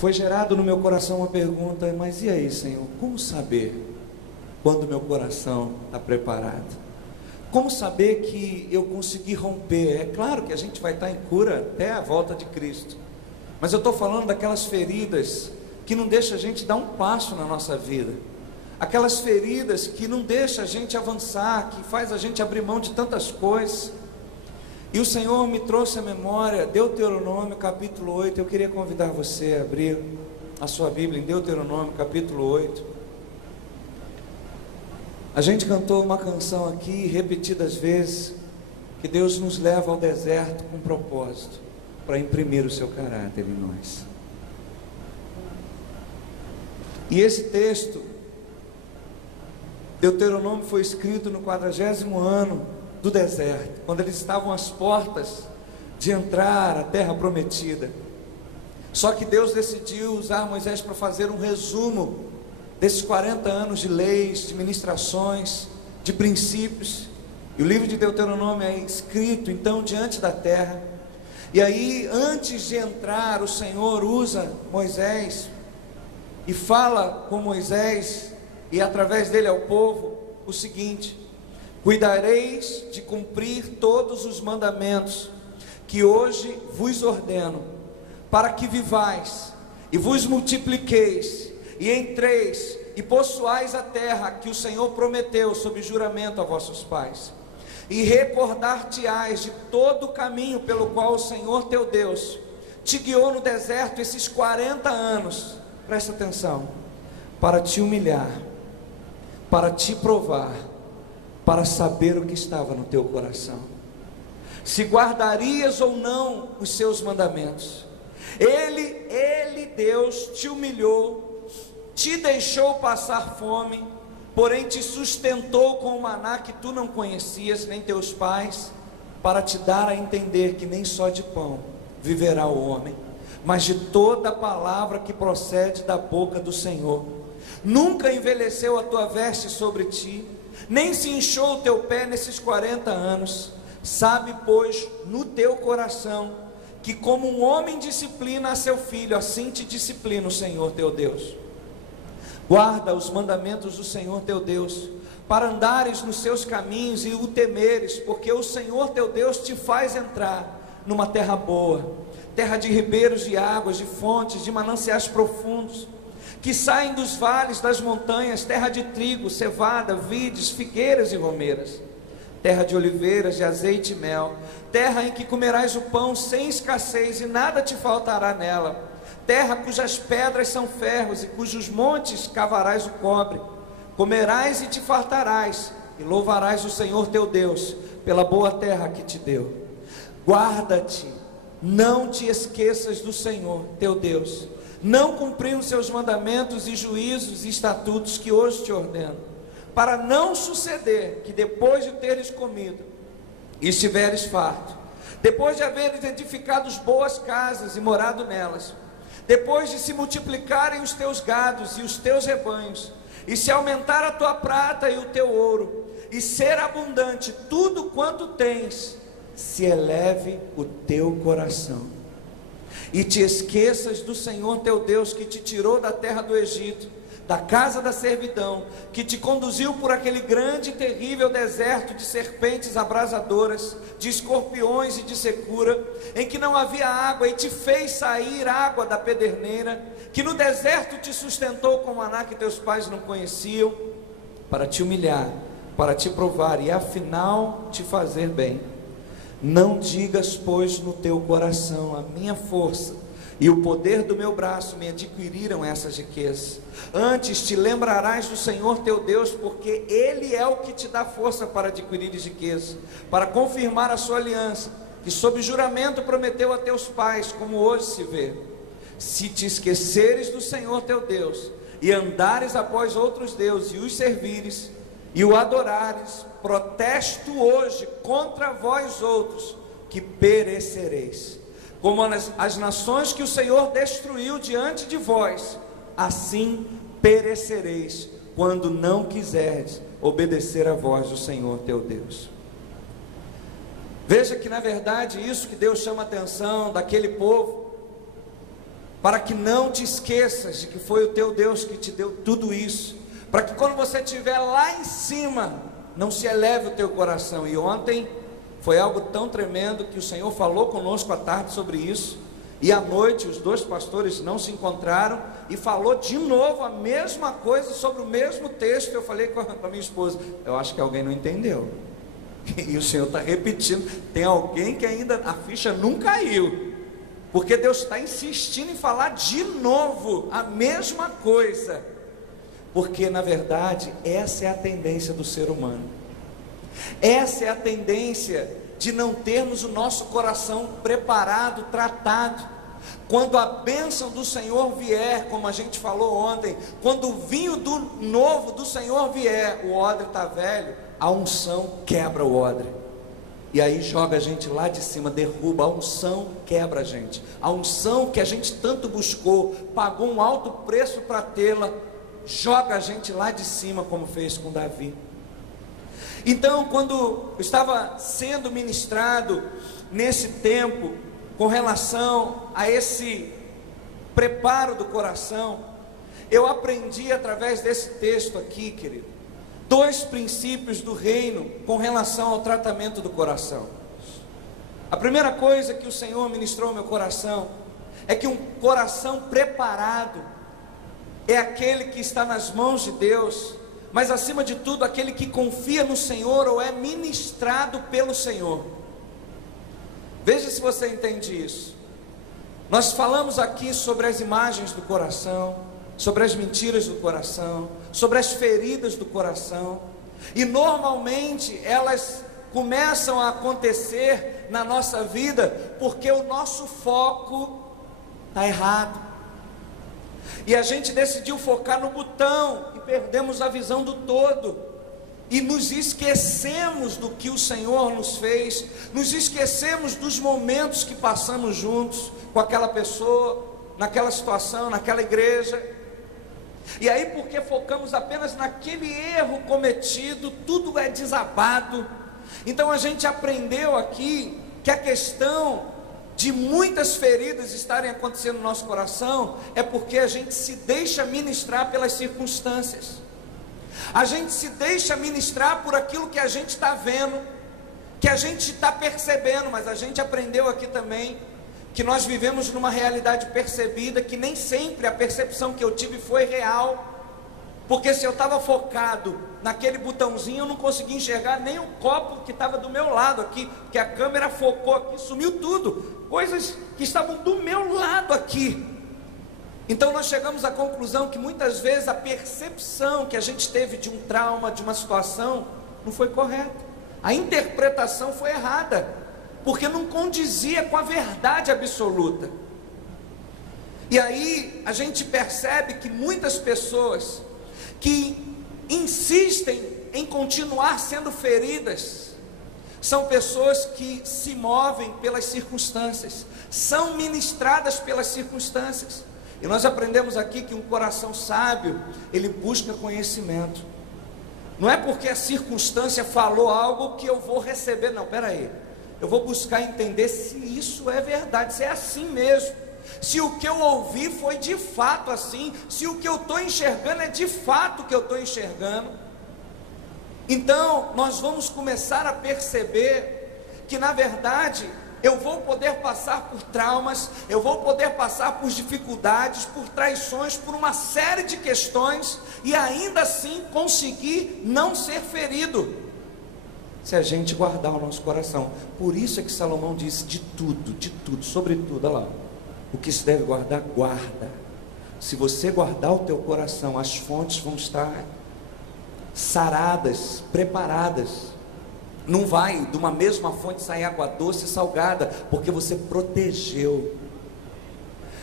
foi gerado no meu coração uma pergunta: mas e aí, Senhor, como saber quando meu coração está preparado? Como saber que eu consegui romper? É claro que a gente vai estar em cura até a volta de Cristo, mas eu estou falando daquelas feridas que não deixam a gente dar um passo na nossa vida, aquelas feridas que não deixam a gente avançar, que faz a gente abrir mão de tantas coisas. E o Senhor me trouxe à memória Deuteronômio capítulo 8. Eu queria convidar você a abrir a sua Bíblia em Deuteronômio capítulo 8. A gente cantou uma canção aqui repetidas vezes, que Deus nos leva ao deserto com propósito, para imprimir o seu caráter em nós. E esse texto, Deuteronômio, foi escrito no 40º ano do deserto, quando eles estavam às portas de entrar à terra prometida. Só que Deus decidiu usar Moisés para fazer um resumo desses 40 anos de leis, de ministrações, de princípios. E o livro de Deuteronômio é escrito então diante da terra. E aí, antes de entrar, o Senhor usa Moisés e fala com Moisés e através dele ao povo o seguinte: cuidareis de cumprir todos os mandamentos que hoje vos ordeno, para que vivais e vos multipliqueis e entreis e possuais a terra que o Senhor prometeu sob juramento a vossos pais, e recordar-te-ás de todo o caminho pelo qual o Senhor teu Deus te guiou no deserto esses 40 anos, presta atenção, para te humilhar, para te provar, para saber o que estava no teu coração, se guardarias ou não os seus mandamentos. Ele, Deus, te humilhou, te deixou passar fome, porém te sustentou com o maná que tu não conhecias, nem teus pais, para te dar a entender que nem só de pão viverá o homem, mas de toda palavra que procede da boca do Senhor. Nunca envelheceu a tua veste sobre ti, nem se inchou o teu pé nesses 40 anos. Sabe, pois, no teu coração, que como um homem disciplina a seu filho, assim te disciplina o Senhor teu Deus. Guarda os mandamentos do Senhor teu Deus, para andares nos seus caminhos e o temeres, porque o Senhor teu Deus te faz entrar numa terra boa, terra de ribeiros de águas, de fontes, de mananciais profundos, que saem dos vales, das montanhas, terra de trigo, cevada, vides, figueiras e romeiras, terra de oliveiras, de azeite e mel, terra em que comerás o pão sem escassez e nada te faltará nela, terra cujas pedras são ferros e cujos montes cavarás o cobre. Comerás e te fartarás, e louvarás o Senhor teu Deus pela boa terra que te deu. Guarda-te, não te esqueças do Senhor teu Deus, não cumprindo seus mandamentos e juízos e estatutos que hoje te ordeno, para não suceder que depois de teres comido e estiveres farto, depois de haveres edificado boas casas e morado nelas, depois de se multiplicarem os teus gados e os teus rebanhos, e se aumentar a tua prata e o teu ouro, e ser abundante tudo quanto tens, se eleve o teu coração, e te esqueças do Senhor teu Deus, que te tirou da terra do Egito, da casa da servidão, que te conduziu por aquele grande e terrível deserto de serpentes abrasadoras, de escorpiões e de secura, em que não havia água, e te fez sair água da pederneira, que no deserto te sustentou com maná que teus pais não conheciam, para te humilhar, para te provar e afinal te fazer bem. Não digas, pois, no teu coração: a minha força e o poder do meu braço me adquiriram essas riquezas. Antes te lembrarás do Senhor teu Deus, porque Ele é o que te dá força para adquirir riquezas, para confirmar a sua aliança, que sob juramento prometeu a teus pais, como hoje se vê. Se te esqueceres do Senhor teu Deus, e andares após outros deuses, e os servires, e o adorares, protesto hoje contra vós outros, que perecereis. Como as nações que o Senhor destruiu diante de vós, assim perecereis, quando não quiserdes obedecer a voz do Senhor teu Deus. Veja que na verdade isso que Deus chama a atenção daquele povo para que não te esqueças de que foi o teu Deus que te deu tudo isso, para que quando você estiver lá em cima, não se eleve o teu coração. E ontem foi algo tão tremendo que o Senhor falou conosco à tarde sobre isso, e à noite os dois pastores não se encontraram, e falou de novo a mesma coisa, sobre o mesmo texto. Eu falei com a minha esposa, eu acho que alguém não entendeu, e o Senhor está repetindo, tem alguém que ainda a ficha não caiu, porque Deus está insistindo em falar de novo a mesma coisa, porque na verdade essa é a tendência do ser humano, essa é a tendência de não termos o nosso coração preparado, tratado. Quando a bênção do Senhor vier, como a gente falou ontem, quando o vinho novo do Senhor vier, o odre está velho, a unção quebra o odre, e aí joga a gente lá de cima, derruba, a unção quebra a gente, a unção que a gente tanto buscou, pagou um alto preço para tê-la, joga a gente lá de cima, como fez com Davi. Então, quando eu estava sendo ministrado nesse tempo, com relação a esse preparo do coração, eu aprendi através desse texto aqui, querido, 2 princípios do reino com relação ao tratamento do coração. A primeira coisa que o Senhor ministrou ao meu coração é que um coração preparado é aquele que está nas mãos de Deus, mas acima de tudo aquele que confia no Senhor ou é ministrado pelo Senhor. Veja se você entende isso. Nós falamos aqui sobre as imagens do coração, sobre as mentiras do coração, sobre as feridas do coração, e normalmente elas começam a acontecer na nossa vida porque o nosso foco está errado, e a gente decidiu focar no botão e perdemos a visão do todo, e nos esquecemos do que o Senhor nos fez, nos esquecemos dos momentos que passamos juntos com aquela pessoa, naquela situação, naquela igreja. E aí, porque focamos apenas naquele erro cometido, tudo é desabado. Então a gente aprendeu aqui que a questão de muitas feridas estarem acontecendo no nosso coração é porque a gente se deixa ministrar pelas circunstâncias, a gente se deixa ministrar por aquilo que a gente está vendo, que a gente está percebendo. Mas a gente aprendeu aqui também que nós vivemos numa realidade percebida, que nem sempre a percepção que eu tive foi real, porque se eu estava focado naquele botãozinho, eu não consegui enxergar nem o copo que estava do meu lado aqui, porque a câmera focou aqui, sumiu tudo, coisas que estavam do meu lado aqui. Então nós chegamos à conclusão que muitas vezes a percepção que a gente teve de um trauma, de uma situação, não foi correta, a interpretação foi errada, porque não condizia com a verdade absoluta. E aí a gente percebe que muitas pessoas que insistem em continuar sendo feridas são pessoas que se movem pelas circunstâncias, são ministradas pelas circunstâncias. E nós aprendemos aqui que um coração sábio, ele busca conhecimento. Não é porque a circunstância falou algo que eu vou receber, não, peraí, eu vou buscar entender se isso é verdade, se é assim mesmo, se o que eu ouvi foi de fato assim, se o que eu estou enxergando é de fato o que eu estou enxergando. Então nós vamos começar a perceber que na verdade eu vou poder passar por traumas, eu vou poder passar por dificuldades, por traições, por uma série de questões, e ainda assim conseguir não ser ferido, se a gente guardar o nosso coração. Por isso é que Salomão disse: de tudo, sobretudo, olha lá, o que se deve guardar, guarda. Se você guardar o teu coração, as fontes vão estar saradas, preparadas. Não vai de uma mesma fonte sair água doce e salgada, porque você protegeu.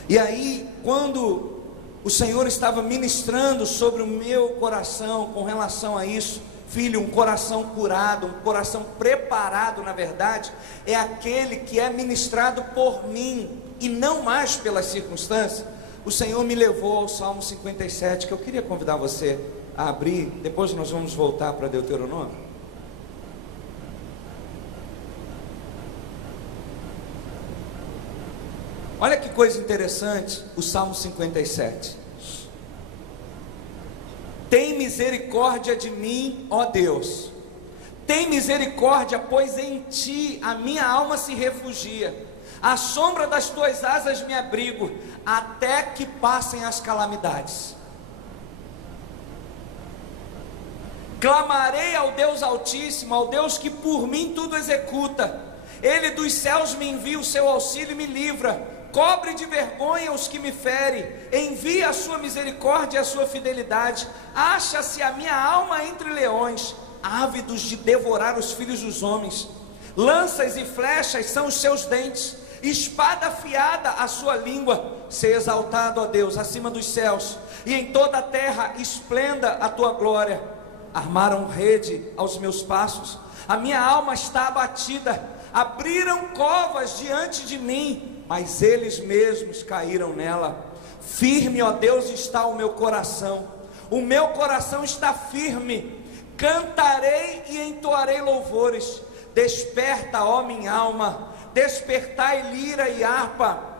E aí, quando o Senhor estava ministrando sobre o meu coração com relação a isso, filho, um coração curado, um coração preparado, na verdade, é aquele que é ministrado por mim e não mais pelas circunstâncias. O Senhor me levou ao Salmo 57, que eu queria convidar você a abrir, depois nós vamos voltar para Deuteronômio. Olha que coisa interessante, o Salmo 57. Tem misericórdia de mim, ó Deus. Tem misericórdia, pois em ti a minha alma se refugia. À sombra das tuas asas me abrigo, até que passem as calamidades. Clamarei ao Deus Altíssimo, ao Deus que por mim tudo executa. Ele dos céus me envia o seu auxílio e me livra. Cobre de vergonha os que me ferem, envia a sua misericórdia e a sua fidelidade. Acha-se a minha alma entre leões, ávidos de devorar os filhos dos homens. Lanças e flechas são os seus dentes, espada afiada a sua língua. Seja exaltado, ó Deus, acima dos céus, e em toda a terra esplenda a tua glória. Armaram rede aos meus passos, a minha alma está abatida. Abriram covas diante de mim, mas eles mesmos caíram nela. Firme, ó Deus, está o meu coração está firme. Cantarei e entoarei louvores. Desperta, ó minha alma, despertai lira e harpa.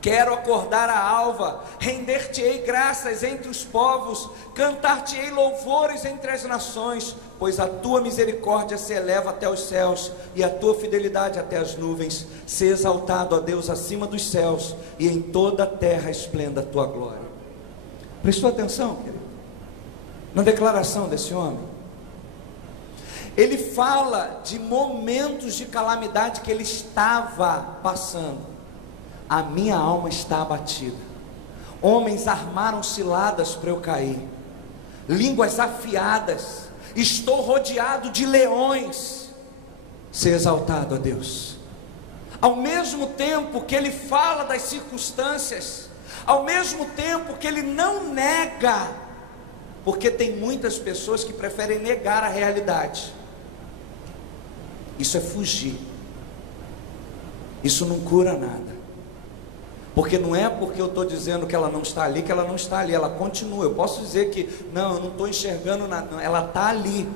Quero acordar a alva, render-te-ei graças entre os povos, cantar-te-ei louvores entre as nações, pois a tua misericórdia se eleva até os céus, e a tua fidelidade até as nuvens. Se exaltado, ó Deus, acima dos céus, e em toda a terra esplenda a tua glória. Prestou atenção, querido, na declaração desse homem? Ele fala de momentos de calamidade que ele estava passando. A minha alma está abatida. Homens armaram ciladas para eu cair, línguas afiadas. Estou rodeado de leões. Ser exaltado a Deus. Ao mesmo tempo que ele fala das circunstâncias, ao mesmo tempo que ele não nega, porque tem muitas pessoas que preferem negar a realidade. Isso é fugir. Isso não cura nada. Porque não é porque eu estou dizendo que ela não está ali, que ela não está ali, ela continua. Eu posso dizer que, não, eu não estou enxergando nada, não, ela está ali.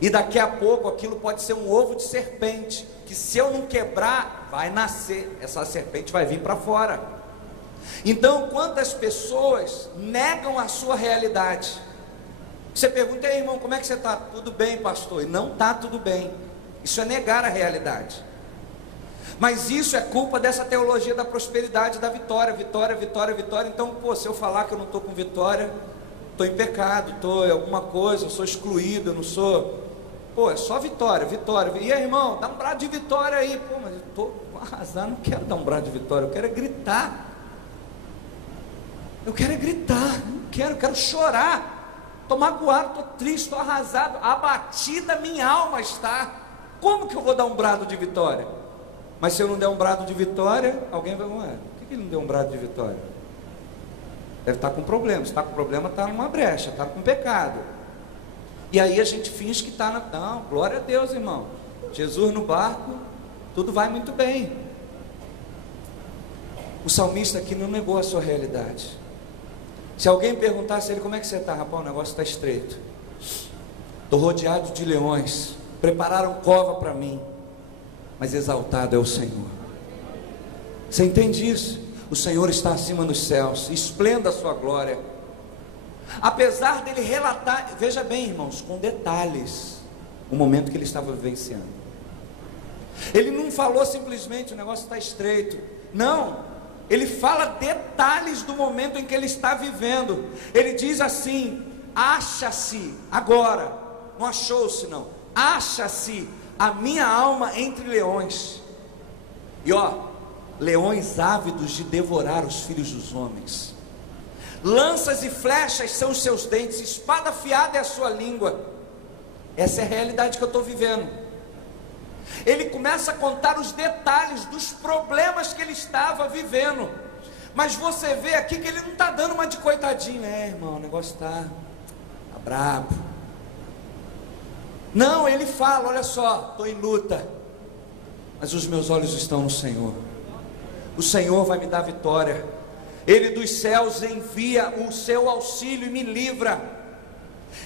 E daqui a pouco aquilo pode ser um ovo de serpente, que se eu não quebrar, vai nascer, essa serpente vai vir para fora. Então, quantas pessoas negam a sua realidade? Você pergunta, ei irmão, como é que você está? Tudo bem, pastor? E não está tudo bem. Isso é negar a realidade. Mas isso é culpa dessa teologia da prosperidade, da vitória, vitória, vitória, vitória. Então, se eu falar que eu não estou com vitória, estou em pecado, estou em alguma coisa, eu sou excluído, eu não sou. É só vitória, vitória. E aí, irmão, dá um brado de vitória aí. Mas eu estou arrasado, não quero dar um brado de vitória, eu quero é gritar. Eu quero é gritar, eu quero chorar. Estou magoado, estou triste, estou arrasado, abatida minha alma está. Como que eu vou dar um brado de vitória? Mas se eu não der um brado de vitória, alguém vai, por que ele não deu um brado de vitória? Deve estar com problema. Se está com problema, está numa brecha, está com pecado. E aí a gente finge que está na. Não, glória a Deus, irmão. Jesus no barco, tudo vai muito bem. O salmista aqui não negou a sua realidade. Se alguém perguntasse a ele, como é que você está? Rapaz, o negócio está estreito. Estou rodeado de leões, prepararam cova para mim. Mas exaltado é o Senhor. Você entende isso? O Senhor está acima dos céus, esplenda a sua glória. Apesar dele relatar, veja bem, irmãos, com detalhes, o momento que ele estava vivenciando. Ele não falou simplesmente, o negócio está estreito. Não, ele fala detalhes do momento em que ele está vivendo. Ele diz assim: acha-se, agora, não achou-se não, acha-se a minha alma entre leões. E leões ávidos de devorar os filhos dos homens. Lanças e flechas são os seus dentes, espada afiada é a sua língua. Essa é a realidade que eu estou vivendo. Ele começa a contar os detalhes dos problemas que ele estava vivendo. Mas você vê aqui que ele não está dando uma de coitadinho. Irmão, o negócio está brabo. Não, ele fala, olha só, estou em luta, mas os meus olhos estão no Senhor. O Senhor vai me dar vitória. Ele dos céus envia o seu auxílio e me livra.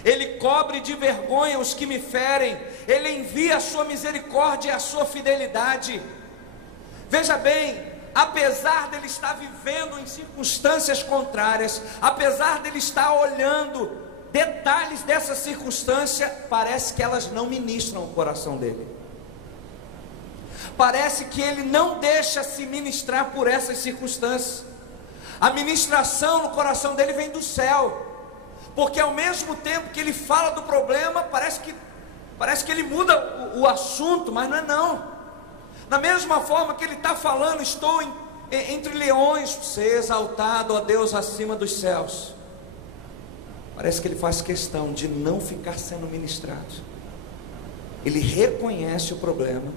Ele cobre de vergonha os que me ferem. Ele envia a sua misericórdia e a sua fidelidade. Veja bem, apesar dele estar vivendo em circunstâncias contrárias, apesar dele estar olhando detalhes dessa circunstância, parece que elas não ministram o coração dele. Parece que ele não deixa se ministrar por essas circunstâncias. A ministração no coração dele vem do céu, porque ao mesmo tempo que ele fala do problema, parece que ele muda o assunto, mas não é não. Da mesma forma que ele está falando, estou entre leões, ser exaltado, ó Deus, acima dos céus. Parece que ele faz questão de não ficar sendo ministrado. Ele reconhece o problema,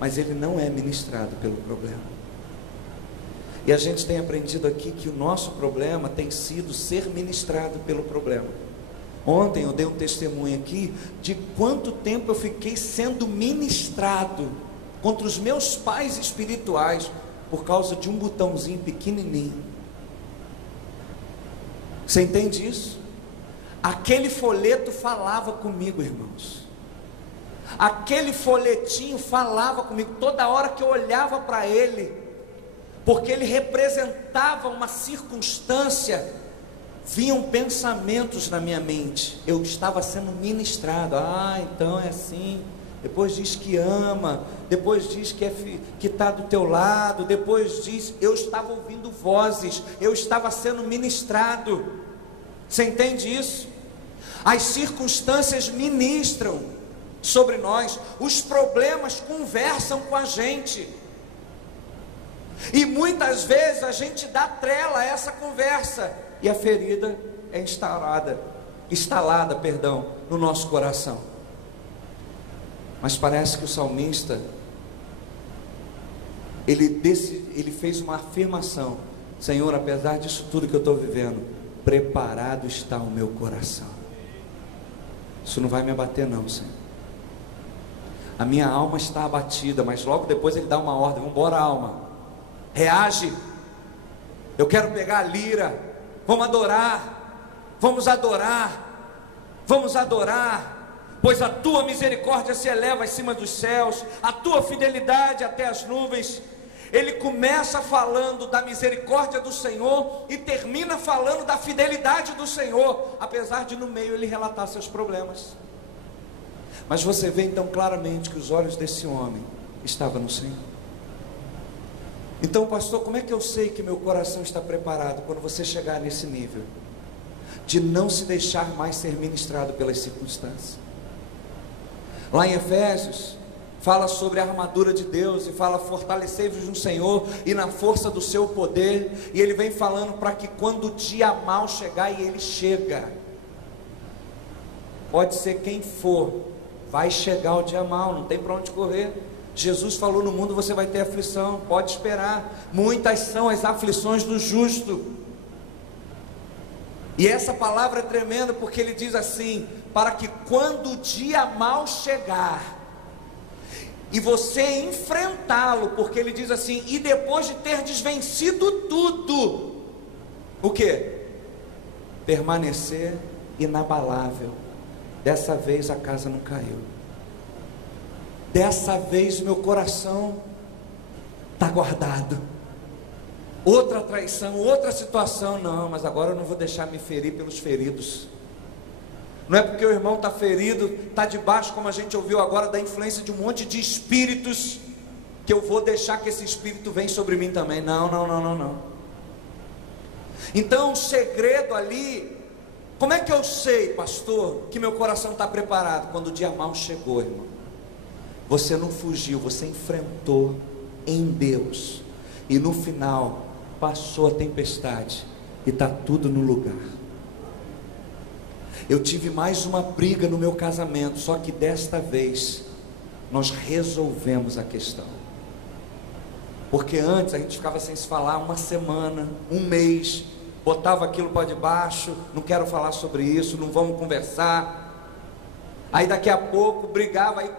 mas ele não é ministrado pelo problema. E a gente tem aprendido aqui que o nosso problema tem sido ser ministrado pelo problema. Ontem eu dei um testemunho aqui de quanto tempo eu fiquei sendo ministrado contra os meus pais espirituais por causa de um botãozinho pequenininho. Você entende isso? Aquele folheto falava comigo, irmãos. Aquele folhetinho falava comigo toda hora que eu olhava para ele, porque ele representava uma circunstância. Vinham pensamentos na minha mente, eu estava sendo ministrado. Então é assim. Depois diz que ama, depois diz que está do teu lado, depois diz, eu estava ouvindo vozes, eu estava sendo ministrado. Você entende isso? As circunstâncias ministram sobre nós, os problemas conversam com a gente, e muitas vezes a gente dá trela a essa conversa, e a ferida é instalada no nosso coração. Mas parece que o salmista, ele fez uma afirmação: Senhor, apesar disso tudo que eu estou vivendo, preparado está o meu coração. Isso não vai me abater não, Senhor. A minha alma está abatida. Mas logo depois ele dá uma ordem: vamos embora, alma, reage. Eu quero pegar a lira, vamos adorar, vamos adorar, vamos adorar, pois a tua misericórdia se eleva acima dos céus, a tua fidelidade até as nuvens. Ele começa falando da misericórdia do Senhor e termina falando da fidelidade do Senhor, apesar de no meio ele relatar seus problemas. Mas você vê então claramente que os olhos desse homem estavam no Senhor. Então, pastor, como é que eu sei que meu coração está preparado? Quando você chegar nesse nível de não se deixar mais ser ministrado pelas circunstâncias. Lá em Efésios fala sobre a armadura de Deus e fala: fortalecei-vos no Senhor e na força do seu poder. E ele vem falando para que quando o dia mal chegar, e ele chega, pode ser quem for, vai chegar o dia mal, não tem para onde correr. Jesus falou: no mundo você vai ter aflição, pode esperar, muitas são as aflições do justo. E essa palavra é tremenda, porque ele diz assim: para que quando o dia mal chegar, e você enfrentá-lo, porque ele diz assim: e depois de ter desvencido tudo, o que? Permanecer inabalável. Dessa vez a casa não caiu, dessa vez meu coração está guardado. Outra traição, outra situação, não, mas agora eu não vou deixar me ferir pelos feridos. Não é porque o irmão está ferido, está debaixo, como a gente ouviu agora, da influência de um monte de espíritos, que eu vou deixar que esse espírito venha sobre mim também. Não, não, não, não, não. Então o segredo ali, como é que eu sei, pastor, que meu coração está preparado? Quando o dia mal chegou, irmão, você não fugiu, você enfrentou em Deus, e no final passou a tempestade e está tudo no lugar. Eu tive mais uma briga no meu casamento, só que desta vez nós resolvemos a questão. Porque antes a gente ficava sem se falar uma semana, um mês, botava aquilo para debaixo, não quero falar sobre isso, não vamos conversar. Aí daqui a pouco brigava, aí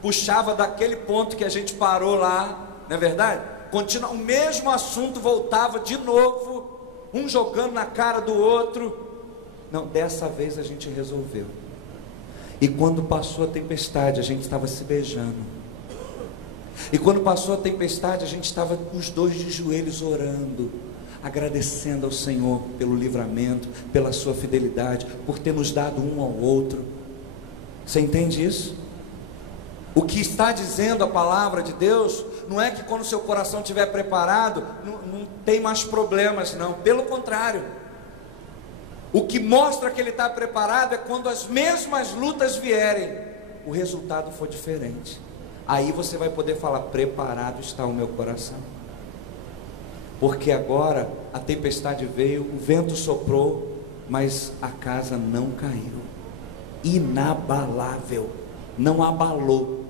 puxava daquele ponto que a gente parou lá, não é verdade? O mesmo assunto voltava de novo, um jogando na cara do outro. Não, dessa vez a gente resolveu. E quando passou a tempestade, a gente estava se beijando. E quando passou a tempestade, a gente estava os dois de joelhos orando, agradecendo ao Senhor pelo livramento, pela sua fidelidade, por ter nos dado um ao outro. Você entende isso? O que está dizendo a palavra de Deus não é que quando o seu coração estiver preparado, não tem mais problemas, não. Pelo contrário, o que mostra que ele está preparado é quando as mesmas lutas vierem, o resultado for diferente. Aí você vai poder falar: preparado está o meu coração. Porque agora a tempestade veio, o vento soprou, mas a casa não caiu. Inabalável, não abalou.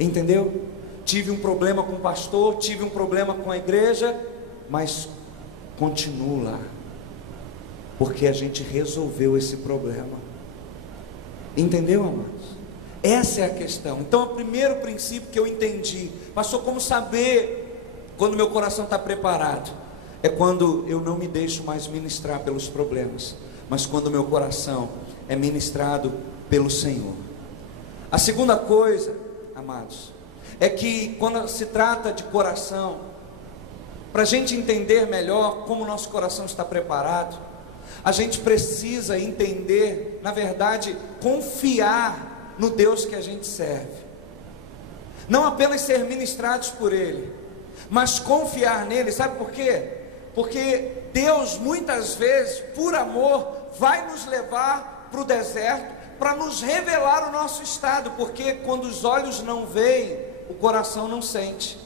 Entendeu? Tive um problema com o pastor, tive um problema com a igreja, mas continuo lá, porque a gente resolveu esse problema. Entendeu, amados? Essa é a questão. Então, o primeiro princípio que eu entendi, pastor, como saber quando meu coração está preparado? É quando eu não me deixo mais ministrar pelos problemas, mas quando meu coração é ministrado pelo Senhor. A segunda coisa, amados, é que quando se trata de coração, para a gente entender melhor como o nosso coração está preparado, a gente precisa entender, na verdade, confiar no Deus que a gente serve. Não apenas ser ministrados por Ele, mas confiar nele. Sabe por quê? Porque Deus muitas vezes, por amor, vai nos levar para o deserto, para nos revelar o nosso estado, porque quando os olhos não veem, o coração não sente.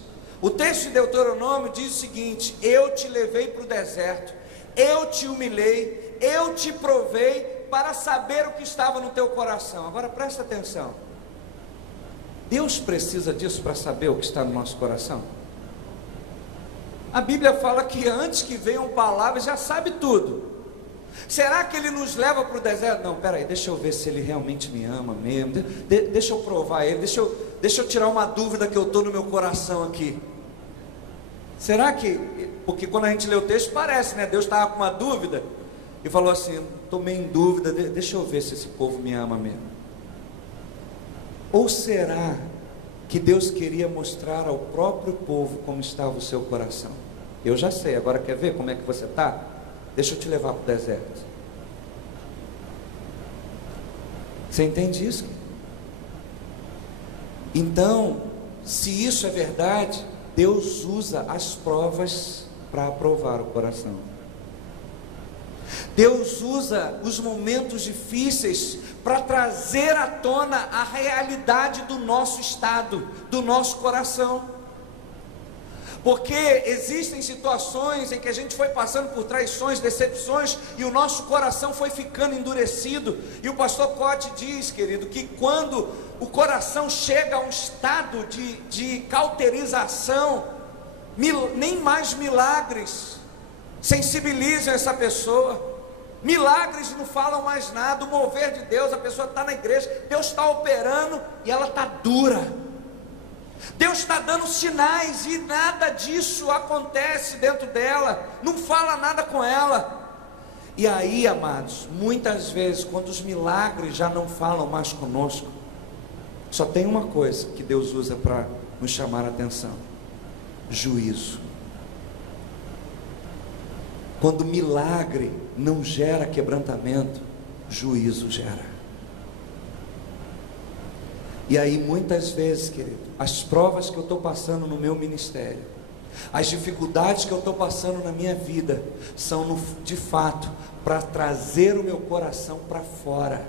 O texto de Deuteronômio diz o seguinte: eu te levei para o deserto, eu te humilhei, eu te provei, para saber o que estava no teu coração. Agora presta atenção, Deus precisa disso para saber o que está no nosso coração? A Bíblia fala que antes que venham palavras, já sabe tudo. Será que Ele nos leva para o deserto? Não, peraí, deixa eu ver se Ele realmente me ama mesmo, deixa eu provar Ele, deixa eu tirar uma dúvida que eu estou no meu coração aqui. Será que, porque quando a gente lê o texto parece, né, Deus estava com uma dúvida e falou assim: estou meio em dúvida, deixa eu ver se esse povo me ama mesmo. Ou será que Deus queria mostrar ao próprio povo como estava o seu coração? Eu já sei, agora quer ver como é que você está? Deixa eu te levar para o deserto. Você entende isso? Então, se isso é verdade, Deus usa as provas para aprovar o coração. Deus usa os momentos difíceis para trazer à tona a realidade do nosso estado, do nosso coração. Porque existem situações em que a gente foi passando por traições, decepções, e o nosso coração foi ficando endurecido. E o pastor Cote diz, querido, que quando o coração chega a um estado de cauterização, nem mais milagres sensibilizam essa pessoa. Milagres não falam mais nada. O mover de Deus, a pessoa está na igreja, Deus está operando e ela está dura. Deus está dando sinais e nada disso acontece dentro dela, não fala nada com ela. E aí, amados, muitas vezes, quando os milagres já não falam mais conosco, só tem uma coisa que Deus usa para nos chamar a atenção: juízo. Quando milagre não gera quebrantamento, juízo gera. E aí muitas vezes, querido, as provas que eu estou passando no meu ministério, as dificuldades que eu estou passando na minha vida, são de fato para trazer o meu coração para fora.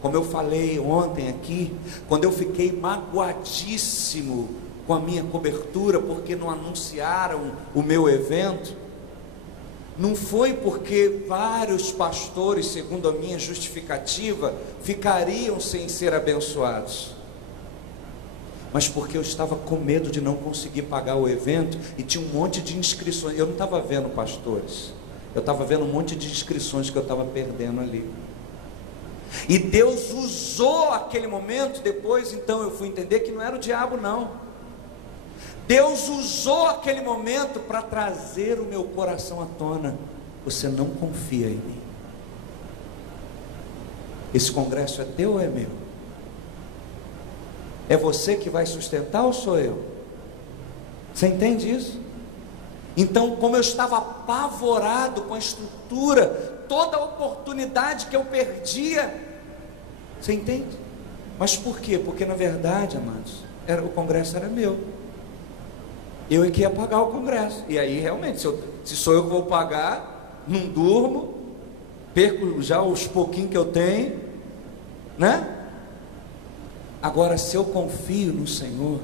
Como eu falei ontem aqui, quando eu fiquei magoadíssimo com a minha cobertura, porque não anunciaram o meu evento, não foi porque vários pastores, segundo a minha justificativa, ficariam sem ser abençoados, mas porque eu estava com medo de não conseguir pagar o evento, e tinha um monte de inscrições. Eu não estava vendo pastores, eu estava vendo um monte de inscrições que eu estava perdendo ali. E Deus usou aquele momento. Depois então eu fui entender que não era o diabo, não. Deus usou aquele momento para trazer o meu coração à tona. Você não confia em mim. Esse congresso é teu ou é meu? É você que vai sustentar ou sou eu? Você entende isso? Então, como eu estava apavorado com a estrutura, toda a oportunidade que eu perdia, você entende? Mas por quê? Porque na verdade, amados, o congresso era meu. Eu é que ia pagar o congresso. E aí realmente, se sou eu que vou pagar, não durmo, perco já os pouquinhos que eu tenho, né? Agora, se eu confio no Senhor,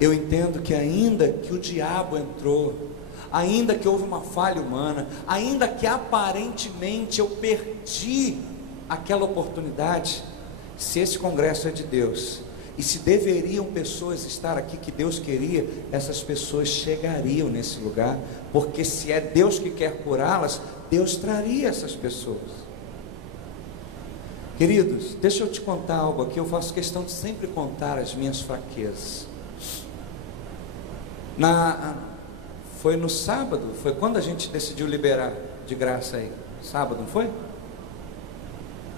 eu entendo que ainda que o diabo entrou, ainda que houve uma falha humana, ainda que aparentemente eu perdi aquela oportunidade, se esse congresso é de Deus, e se deveriam pessoas estar aqui que Deus queria, essas pessoas chegariam nesse lugar, porque se é Deus que quer curá-las, Deus traria essas pessoas. Queridos, deixa eu te contar algo aqui, eu faço questão de sempre contar as minhas fraquezas. Foi no sábado, foi quando a gente decidiu liberar de graça aí, sábado, não foi?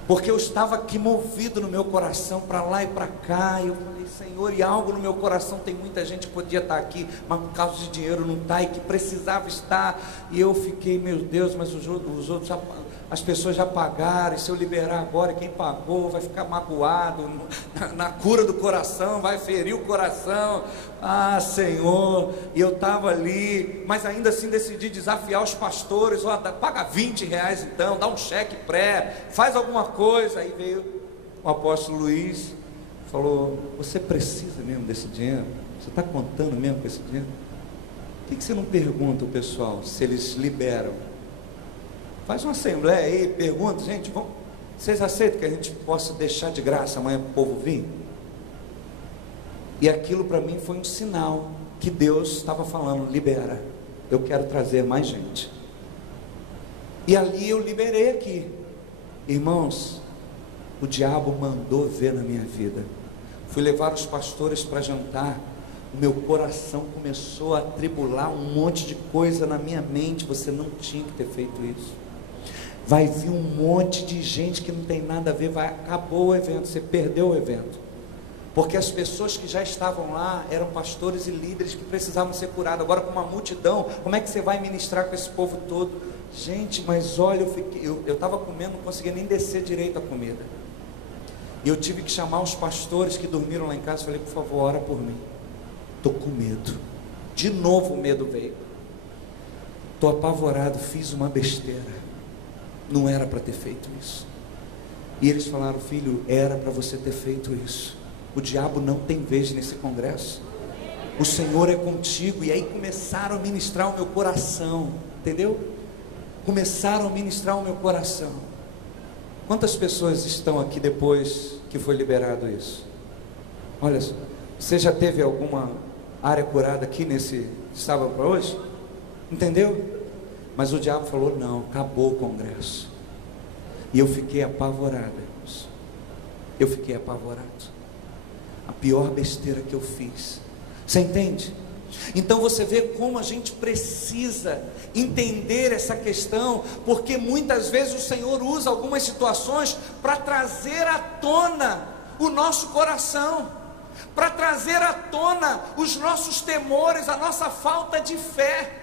Porque eu estava aqui movido no meu coração, para lá e para cá, e eu falei, Senhor, e algo no meu coração, tem muita gente que podia estar aqui, mas por causa de dinheiro não está, e que precisava estar, e eu fiquei, meu Deus, mas os outros, as pessoas já pagaram, e se eu liberar agora, quem pagou vai ficar magoado, na cura do coração, vai ferir o coração, Senhor, e eu estava ali, mas ainda assim decidi desafiar os pastores, paga R$20 então, dá um cheque pré, faz alguma coisa. Aí veio o apóstolo Luiz, falou, você precisa mesmo desse dinheiro? Você está contando mesmo com esse dinheiro? Por que você não pergunta ao pessoal se eles liberam? Faz uma assembleia aí, pergunta, gente, vocês aceitam que a gente possa deixar de graça amanhã para o povo vir? E aquilo para mim foi um sinal que Deus estava falando, libera, eu quero trazer mais gente. E ali eu liberei aqui. Irmãos, o diabo mandou ver na minha vida. Fui levar os pastores para jantar, o meu coração começou a atribular um monte de coisa na minha mente. Você não tinha que ter feito isso. Vai vir um monte de gente que não tem nada a ver, acabou o evento, você perdeu o evento. Porque as pessoas que já estavam lá eram pastores e líderes que precisavam ser curados. Agora com uma multidão, como é que você vai ministrar com esse povo todo? Gente, mas olha, eu estava comendo, não conseguia nem descer direito a comida. E eu tive que chamar os pastores que dormiram lá em casa. Falei, por favor, ora por mim. Estou com medo. De novo o medo veio. Estou apavorado, fiz uma besteira. Não era para ter feito isso. E eles falaram, filho, era para você ter feito isso. O diabo não tem vez nesse congresso. O Senhor é contigo. E aí começaram a ministrar o meu coração. Entendeu? Começaram a ministrar o meu coração. Quantas pessoas estão aqui depois que foi liberado isso? Olha só, você já teve alguma área curada aqui nesse sábado para hoje? Entendeu? Mas o diabo falou, não, acabou o congresso. E eu fiquei apavorado, irmãos. Eu fiquei apavorado. A pior besteira que eu fiz. Você entende? Então você vê como a gente precisa entender essa questão, porque muitas vezes o Senhor usa algumas situações para trazer à tona o nosso coração, para trazer à tona os nossos temores, a nossa falta de fé.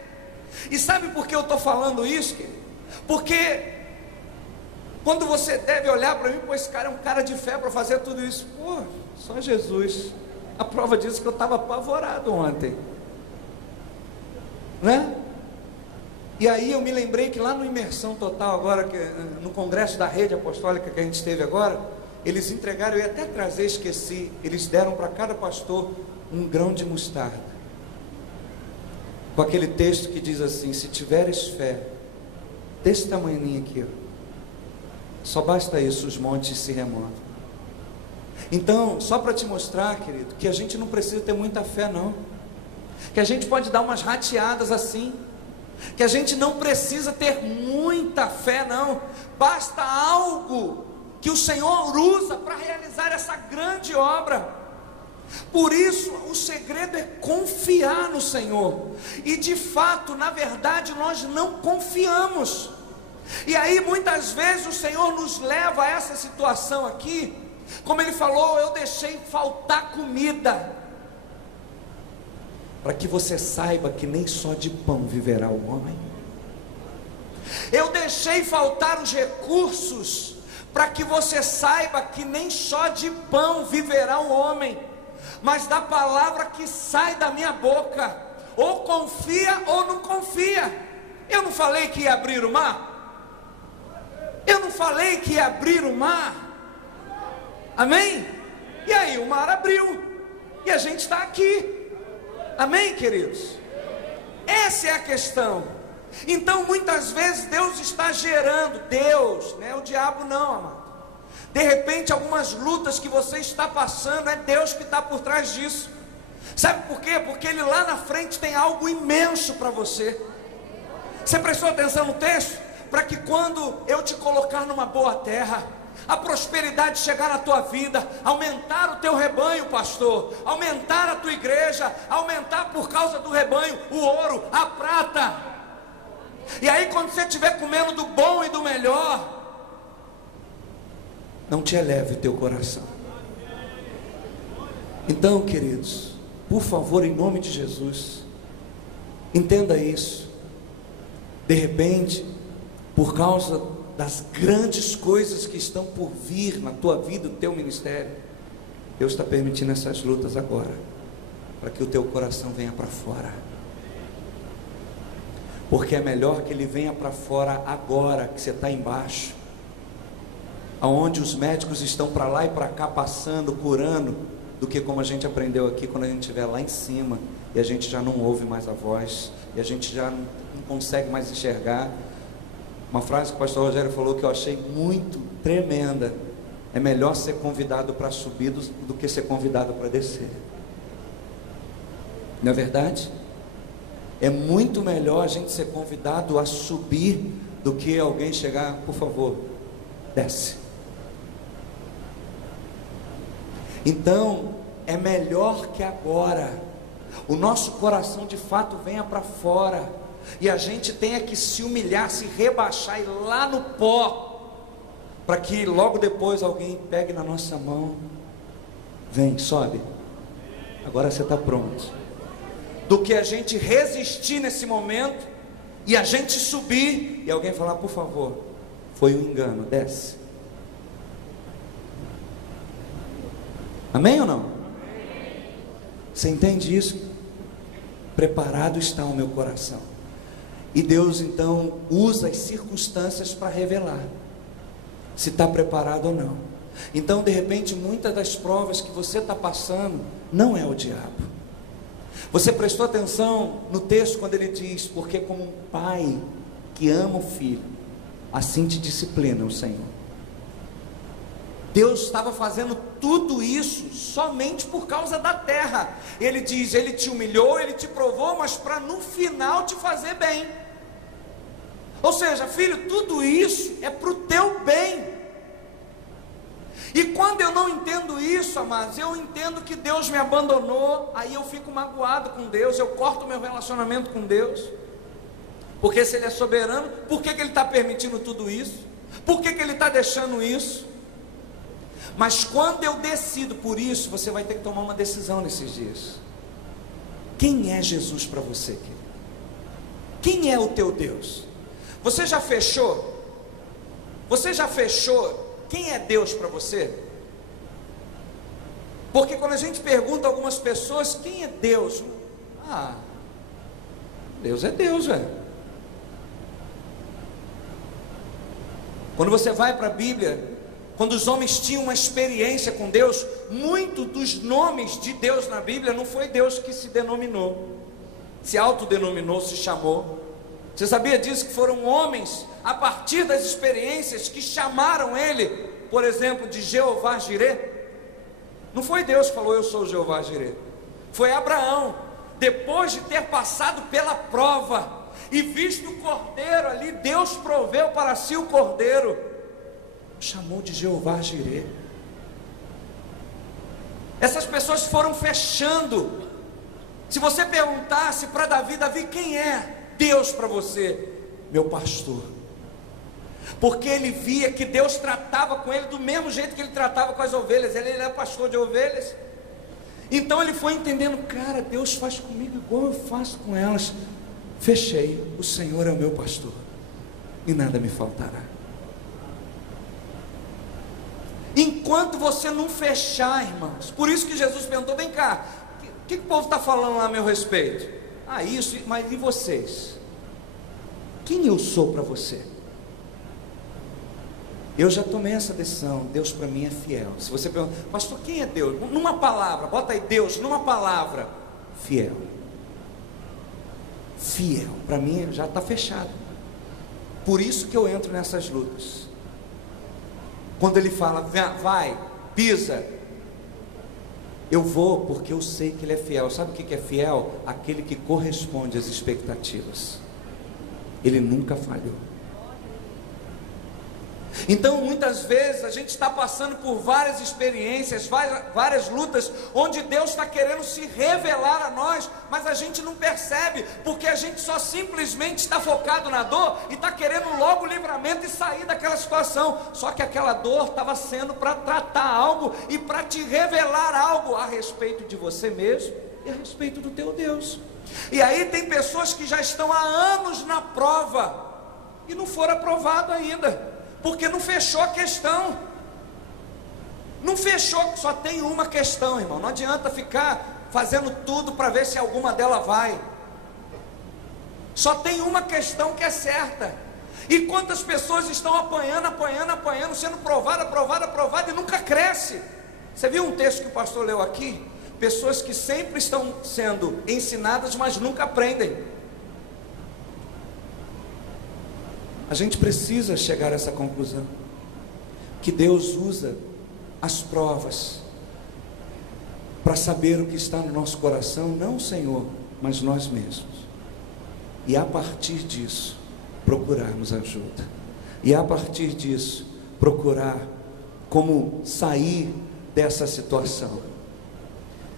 E sabe por que eu estou falando isso, querido? Porque quando você deve olhar para mim, pô, esse cara é um cara de fé para fazer tudo isso. Pô, só Jesus. A prova disso é que eu estava apavorado ontem, né? E aí eu me lembrei que lá no Imersão Total agora, no congresso da rede apostólica que a gente teve agora, eles entregaram, eu ia até trazer, esqueci, eles deram para cada pastor um grão de mostarda, com aquele texto que diz assim, se tiveres fé, desse tamanhinho aqui, ó, só basta isso, os montes se removem. Então, só para te mostrar, querido, que a gente não precisa ter muita fé não, que a gente pode dar umas rateadas assim, que a gente não precisa ter muita fé não, basta algo que o Senhor usa para realizar essa grande obra. Por isso o segredo é confiar no Senhor, e de fato, na verdade, nós não confiamos, e aí muitas vezes o Senhor nos leva a essa situação aqui, como Ele falou, eu deixei faltar comida. para que você saiba que nem só de pão viverá o homem. Eu deixei faltar os recursos para que você saiba que nem só de pão viverá o homem, mas da palavra que sai da minha boca. Ou confia ou não confia. Eu não falei que ia abrir o mar? Eu não falei que ia abrir o mar? Amém? E aí o mar abriu, e a gente está aqui. Amém, queridos? Essa é a questão. Então muitas vezes Deus está gerando, Deus, não é o diabo não, amado. De repente algumas lutas que você está passando, é Deus que está por trás disso. Sabe por quê? Porque Ele lá na frente tem algo imenso para você. Você prestou atenção no texto? Para que quando eu te colocar numa boa terra, a prosperidade chegar na tua vida, aumentar o teu rebanho, pastor, aumentar a tua igreja, aumentar por causa do rebanho o ouro, a prata. E aí quando você estiver comendo do bom e do melhor, não te eleve o teu coração. Então, queridos, por favor, em nome de Jesus, entenda isso. De repente, por causa das grandes coisas que estão por vir na tua vida, no teu ministério, Deus está permitindo essas lutas agora, para que o teu coração venha para fora. Porque é melhor que ele venha para fora agora que você está embaixo, aonde os médicos estão para lá e para cá passando, curando, do que como a gente aprendeu aqui, quando a gente estiver lá em cima e a gente já não ouve mais a voz, e a gente já não consegue mais enxergar. Uma frase que o pastor Rogério falou que eu achei muito tremenda: é melhor ser convidado para subir do que ser convidado para descer. Não é verdade? É muito melhor a gente ser convidado a subir do que alguém chegar, por favor, desce. Então, é melhor que agora o nosso coração de fato venha para fora, e a gente tenha que se humilhar, se rebaixar, ir lá no pó, para que logo depois alguém pegue na nossa mão. Vem, sobe, agora você está pronto. Do que a gente resistir nesse momento e a gente subir e alguém falar: por favor, foi um engano, desce. Amém ou não? Você entende isso? Preparado está o meu coração. E Deus então usa as circunstâncias para revelar se está preparado ou não. Então, de repente, muitas das provas que você está passando não é o diabo. Você prestou atenção no texto quando ele diz: porque como um pai que ama o filho, assim te disciplina o Senhor. Deus estava fazendo tudo isso somente por causa da terra. Ele diz: ele te humilhou, ele te provou, mas para no final te fazer bem. Ou seja, filho, tudo isso é para o teu bem. E quando eu não entendo isso, amados, eu entendo que Deus me abandonou, aí eu fico magoado com Deus, eu corto meu relacionamento com Deus. Porque se Ele é soberano, por que Ele está permitindo tudo isso? Por que Ele está deixando isso? Mas quando eu decido por isso, você vai ter que tomar uma decisão nesses dias. Quem é Jesus para você, querido? Quem é o teu Deus? Você já fechou? Você já fechou? Quem é Deus para você? Porque quando a gente pergunta a algumas pessoas: quem é Deus? Deus é Deus, velho. Quando você vai para a Bíblia, quando os homens tinham uma experiência com Deus, muito dos nomes de Deus na Bíblia não foi Deus que se denominou, se autodenominou, se chamou. Você sabia disso? Que foram homens, a partir das experiências, que chamaram ele, por exemplo, de Jeová Jirê. Não foi Deus que falou: eu sou Jeová Jirê. Foi Abraão, depois de ter passado pela prova e visto o cordeiro ali, Deus proveu para si o cordeiro, chamou de Jeová Jirê. Essas pessoas foram fechando. Se você perguntasse para Davi: Davi, quem é Deus para você? Meu pastor. Porque ele via que Deus tratava com ele do mesmo jeito que ele tratava com as ovelhas. Ele era pastor de ovelhas. Então ele foi entendendo, cara, Deus faz comigo igual eu faço com elas. Fechei, o Senhor é o meu pastor e nada me faltará. Enquanto você não fechar, irmãos, por isso que Jesus perguntou, vem cá, o que o povo está falando lá a meu respeito? Ah, isso, mas e vocês? Quem eu sou para você? Eu já tomei essa decisão, Deus para mim é fiel. Se você pergunta, pastor, quem é Deus? Numa palavra, bota aí Deus, numa palavra, fiel. Fiel, para mim já está fechado. Por isso que eu entro nessas lutas. Quando ele fala, vai, pisa, eu vou porque eu sei que ele é fiel. Sabe o que é fiel? Aquele que corresponde às expectativas. Ele nunca falhou. Então muitas vezes a gente está passando por várias experiências, várias lutas, onde Deus está querendo se revelar a nós, mas a gente não percebe, porque a gente só simplesmente está focado na dor, e está querendo logo o livramento e sair daquela situação, só que aquela dor estava sendo para tratar algo, e para te revelar algo a respeito de você mesmo, e a respeito do teu Deus. E aí tem pessoas que já estão há anos na prova, e não foram aprovados ainda, porque não fechou a questão. Não fechou, só tem uma questão, irmão. Não adianta ficar fazendo tudo para ver se alguma dela vai. Só tem uma questão que é certa. E quantas pessoas estão apanhando, sendo provada e nunca cresce. Você viu um texto que o pastor leu aqui? Pessoas que sempre estão sendo ensinadas, mas nunca aprendem. A gente precisa chegar a essa conclusão, que Deus usa as provas para saber o que está no nosso coração, não o Senhor, mas nós mesmos, e a partir disso procurarmos ajuda, e a partir disso procurar como sair dessa situação.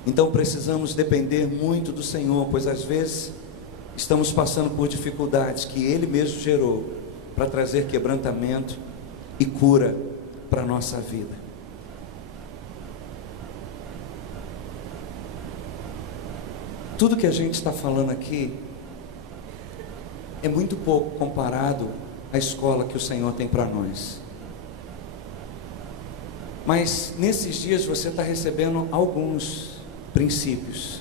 Então precisamos depender muito do Senhor, pois às vezes estamos passando por dificuldades que Ele mesmo gerou, para trazer quebrantamento e cura para a nossa vida. Tudo que a gente está falando aqui é muito pouco comparado à escola que o Senhor tem para nós. Mas nesses dias você está recebendo alguns princípios,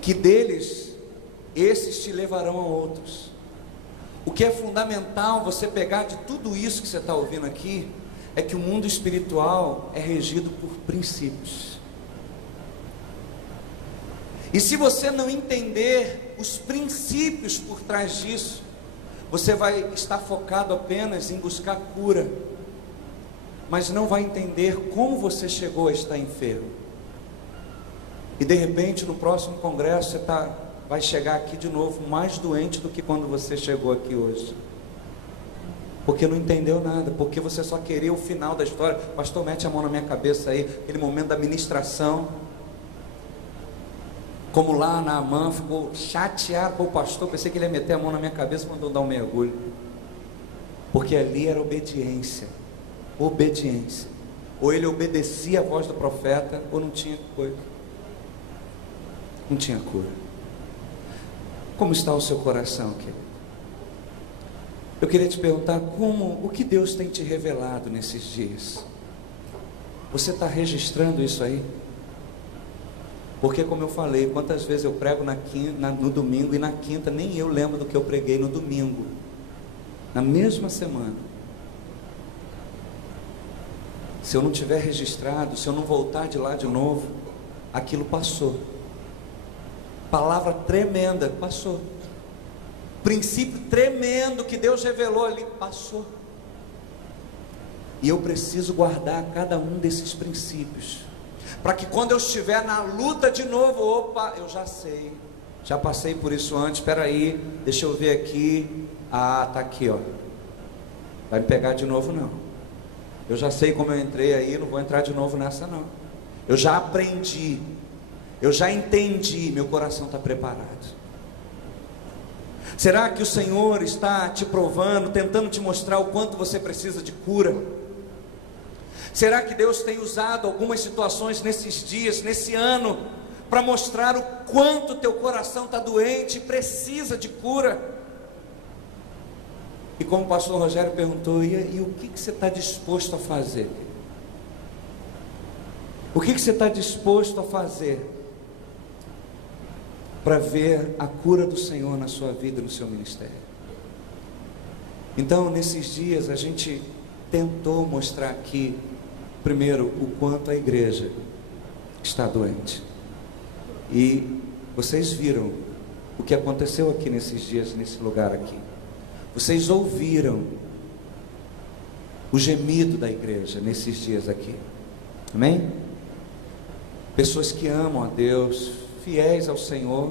que deles, esses te levarão a outros. O que é fundamental você pegar de tudo isso que você está ouvindo aqui, é que o mundo espiritual é regido por princípios. E se você não entender os princípios por trás disso, você vai estar focado apenas em buscar cura, mas não vai entender como você chegou a estar enfermo. E de repente no próximo congresso você vai chegar aqui de novo mais doente do que quando você chegou aqui hoje, porque não entendeu nada, porque você só queria o final da história. Pastor, mete a mão na minha cabeça aí, aquele momento da ministração, como lá Naamã ficou chateado com o pastor, pensei que ele ia meter a mão na minha cabeça quando eu dar um mergulho, porque ali era obediência, ou ele obedecia a voz do profeta, ou não tinha coisa, não tinha cura. Como está o seu coração, querido? Eu queria te perguntar o que Deus tem te revelado nesses dias? Você está registrando isso aí? Porque como eu falei, quantas vezes eu prego no domingo, e na quinta nem eu lembro do que eu preguei no domingo, na mesma semana. Se eu não tiver registrado, se eu não voltar de lá de novo, aquilo passou. Palavra tremenda, passou. Princípio tremendo que Deus revelou ali, passou. E eu preciso guardar cada um desses princípios, para que quando eu estiver na luta de novo, opa, eu já sei, já passei por isso antes, espera aí, deixa eu ver aqui, tá aqui, ó, vai me pegar de novo não, eu já sei como eu entrei aí, não vou entrar de novo nessa não, eu já aprendi, eu já entendi, meu coração está preparado. Será que o Senhor está te provando, tentando te mostrar o quanto você precisa de cura? Será que Deus tem usado algumas situações nesses dias, nesse ano, para mostrar o quanto teu coração está doente e precisa de cura? E como o pastor Rogério perguntou, e o que você está disposto a fazer? O que você está disposto a fazer para ver a cura do Senhor na sua vida, no seu ministério? Então, nesses dias, a gente tentou mostrar aqui, primeiro, o quanto a igreja está doente. E vocês viram o que aconteceu aqui nesses dias, nesse lugar aqui. Vocês ouviram o gemido da igreja nesses dias aqui. Amém? Pessoas que amam a Deus, fiéis ao Senhor,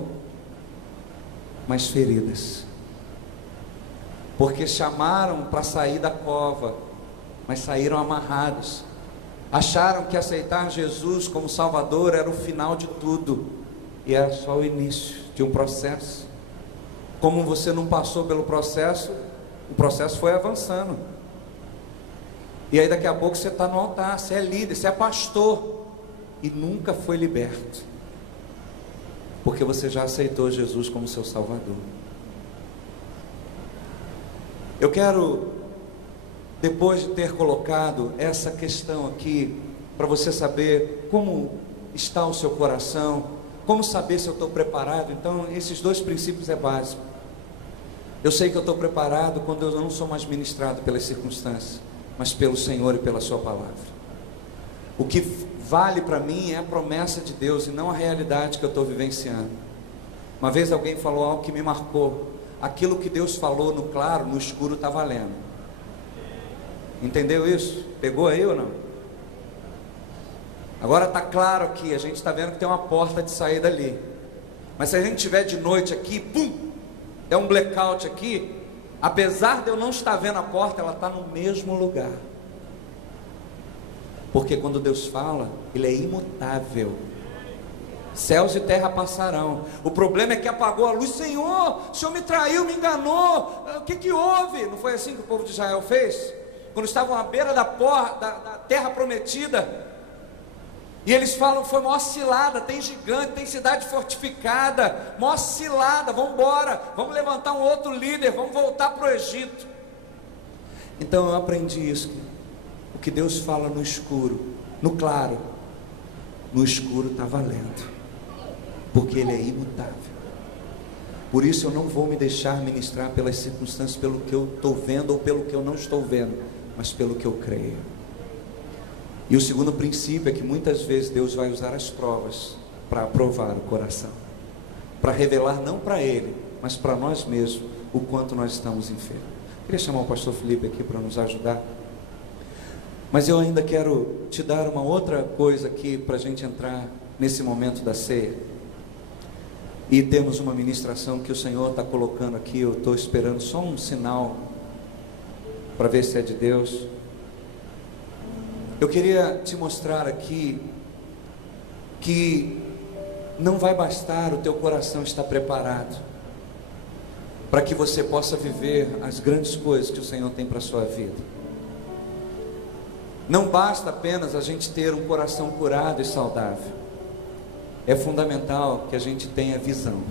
mas feridas. Porque chamaram para sair da cova, mas saíram amarrados. Acharam que aceitar Jesus como Salvador era o final de tudo, e era só o início de um processo. Como você não passou pelo processo, o processo foi avançando. E aí daqui a pouco você está no altar, você é líder, você é pastor, e nunca foi liberto, porque você já aceitou Jesus como seu Salvador. Eu quero, depois de ter colocado essa questão aqui, para você saber como está o seu coração, como saber se eu estou preparado. Então, esses dois princípios é básico. Eu sei que eu estou preparado quando eu não sou mais ministrado pelas circunstâncias, mas pelo Senhor e pela sua palavra. O que vale para mim é a promessa de Deus e não a realidade que eu estou vivenciando. Uma vez alguém falou algo que me marcou: aquilo que Deus falou no claro, no escuro está valendo. Entendeu isso? Pegou aí ou não? Agora está claro aqui, a gente está vendo que tem uma porta de saída ali, mas se a gente estiver de noite aqui, pum, é um blackout aqui, apesar de eu não estar vendo a porta, ela está no mesmo lugar. Porque quando Deus fala, Ele é imutável. Céus e terra passarão. O problema é que apagou a luz. Senhor, o Senhor me traiu, me enganou. O que houve? Não foi assim que o povo de Israel fez? Quando estavam à beira da terra prometida, e eles falam: foi uma cilada, tem gigante, tem cidade fortificada, uma cilada, vamos embora, vamos levantar um outro líder, vamos voltar para o Egito. Então eu aprendi isso. O que Deus fala no escuro, no claro, no escuro está valendo, porque Ele é imutável. Por isso eu não vou me deixar ministrar pelas circunstâncias, pelo que eu estou vendo ou pelo que eu não estou vendo, mas pelo que eu creio. E o segundo princípio é que muitas vezes Deus vai usar as provas para aprovar o coração, para revelar não para Ele, mas para nós mesmos o quanto nós estamos enfermos. Queria chamar o pastor Felipe aqui para nos ajudar. Mas eu ainda quero te dar uma outra coisa aqui para a gente entrar nesse momento da ceia e termos uma ministração que o Senhor está colocando aqui. Eu estou esperando só um sinal para ver se é de Deus. Eu queria te mostrar aqui que não vai bastar o teu coração estar preparado para que você possa viver as grandes coisas que o Senhor tem para a sua vida. Não basta apenas a gente ter um coração curado e saudável. É fundamental que a gente tenha visão.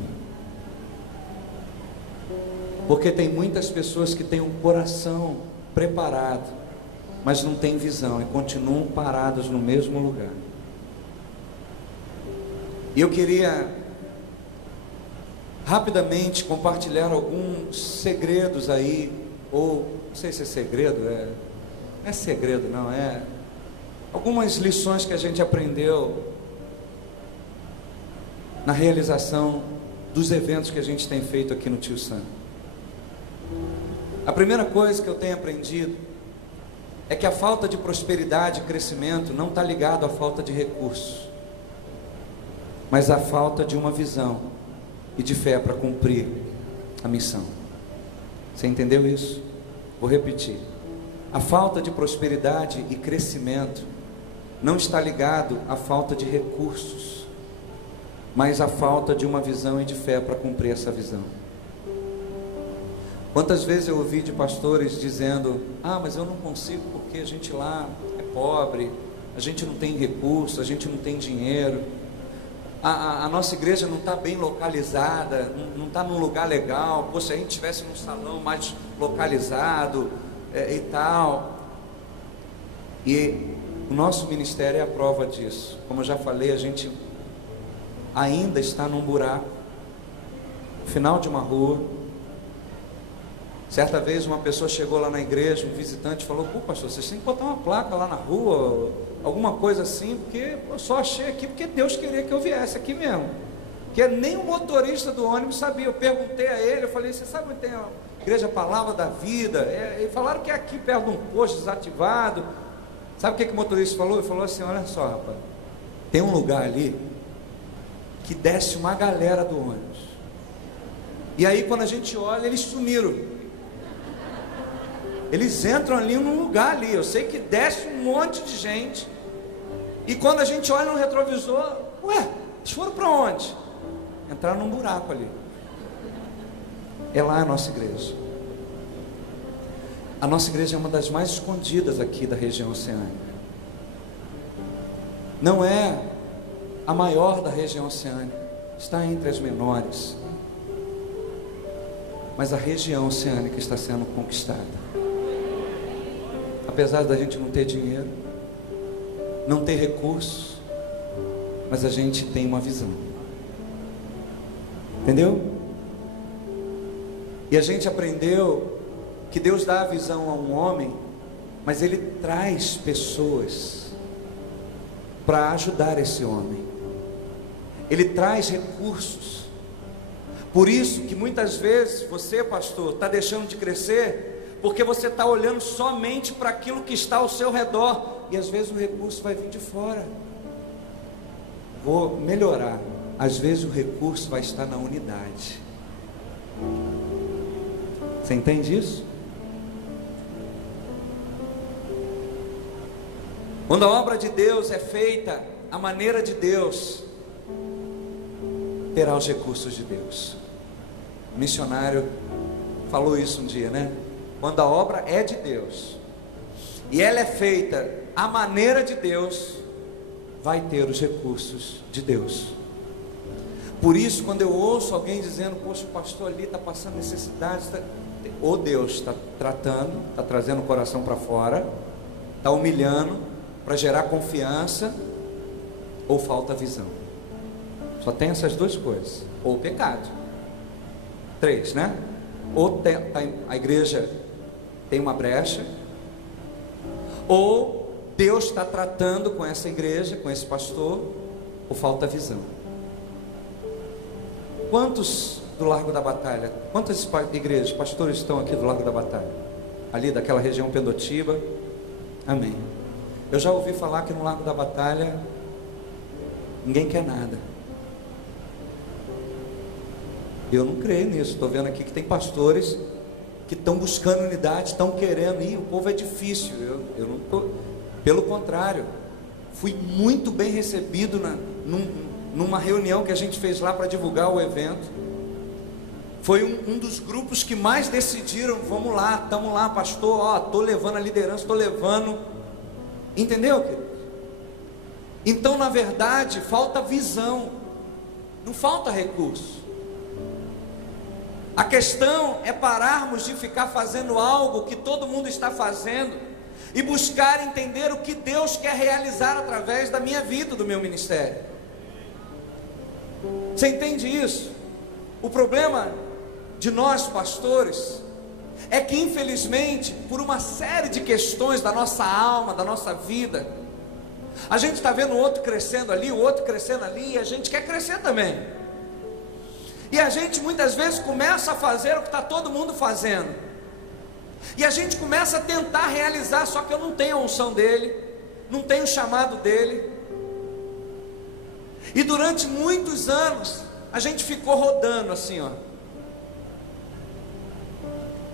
Porque tem muitas pessoas que têm um coração preparado, mas não têm visão e continuam parados no mesmo lugar. E eu queria rapidamente compartilhar alguns segredos aí, ou não sei se é segredo, não é segredo não, é algumas lições que a gente aprendeu na realização dos eventos que a gente tem feito aqui no Tio Sam. A primeira coisa que eu tenho aprendido é que a falta de prosperidade e crescimento não está ligado à falta de recursos, mas à falta de uma visão e de fé para cumprir a missão. Você entendeu isso? Vou repetir. A falta de prosperidade e crescimento não está ligado à falta de recursos, mas à falta de uma visão e de fé para cumprir essa visão. Quantas vezes eu ouvi de pastores dizendo: ah, mas eu não consigo porque a gente lá é pobre, a gente não tem recurso, a gente não tem dinheiro, a nossa igreja não está bem localizada, não está num lugar legal. Pô, se a gente estivesse num salão mais localizado e tal. E o nosso ministério é a prova disso. Como eu já falei, a gente ainda está num buraco, no final de uma rua. Certa vez uma pessoa chegou lá na igreja, um visitante, falou: pô, pastor, vocês têm que botar uma placa lá na rua, alguma coisa assim, porque eu só achei aqui porque Deus queria que eu viesse aqui mesmo. Porque nem o motorista do ônibus sabia. Eu perguntei a ele, eu falei: você sabe onde tem a igreja Palavra da Vida? E falaram que é aqui perto de um posto desativado. Sabe o que o motorista falou? Ele falou assim: olha só, rapaz, tem um lugar ali que desce uma galera do ônibus. E aí quando a gente olha, eles sumiram. Eles entram ali num lugar ali. Eu sei que desce um monte de gente. E quando a gente olha no retrovisor, ué, eles foram para onde? Entraram num buraco ali. É lá a nossa igreja. A nossa igreja é uma das mais escondidas aqui da região oceânica. Não é a maior da região oceânica, está entre as menores. Mas a região oceânica está sendo conquistada. Apesar da gente não ter dinheiro, não ter recursos, mas a gente tem uma visão. Entendeu? E a gente aprendeu que Deus dá a visão a um homem, mas Ele traz pessoas para ajudar esse homem. Ele traz recursos. Por isso que muitas vezes você, pastor, está deixando de crescer, porque você está olhando somente para aquilo que está ao seu redor, e às vezes o recurso vai vir de fora. Vou melhorar. Às vezes o recurso vai estar na unidade. Você entende isso? Quando a obra de Deus é feita à maneira de Deus, terá os recursos de Deus. O missionário falou isso um dia, né? Quando a obra é de Deus e ela é feita à maneira de Deus, vai ter os recursos de Deus. Por isso, quando eu ouço alguém dizendo: poxa, o pastor ali está passando necessidade, ou Deus está tratando, está trazendo o coração para fora, está humilhando para gerar confiança, ou falta visão. Só tem essas duas coisas. Ou pecado. 3, né? Ou a igreja tem uma brecha, ou Deus está tratando com essa igreja, com esse pastor, ou falta visão. Quantos do Largo da Batalha, quantas igrejas, pastores estão aqui do Largo da Batalha? Ali daquela região Pendotiba? Amém. Eu já ouvi falar que no Largo da Batalha ninguém quer nada. Eu não creio nisso. Estou vendo aqui que tem pastores que estão buscando unidade, estão querendo. O povo é difícil. Eu não estou. Pelo contrário, fui muito bem recebido numa reunião que a gente fez lá para divulgar o evento. Foi um dos grupos que mais decidiram: vamos lá, estamos lá, pastor, estou levando a liderança, estou levando. Entendeu, querido? Então, na verdade, falta visão, não falta recurso. A questão é pararmos de ficar fazendo algo que todo mundo está fazendo e buscar entender o que Deus quer realizar através da minha vida, do meu ministério. Você entende isso? O problema de nós pastores é que, infelizmente, por uma série de questões da nossa alma, da nossa vida, a gente está vendo o outro crescendo ali, o outro crescendo ali, e a gente quer crescer também. E a gente muitas vezes começa a fazer o que está todo mundo fazendo, e a gente começa a tentar realizar, só que eu não tenho a unção dele, não tenho o chamado dele. E durante muitos anos a gente ficou rodando assim,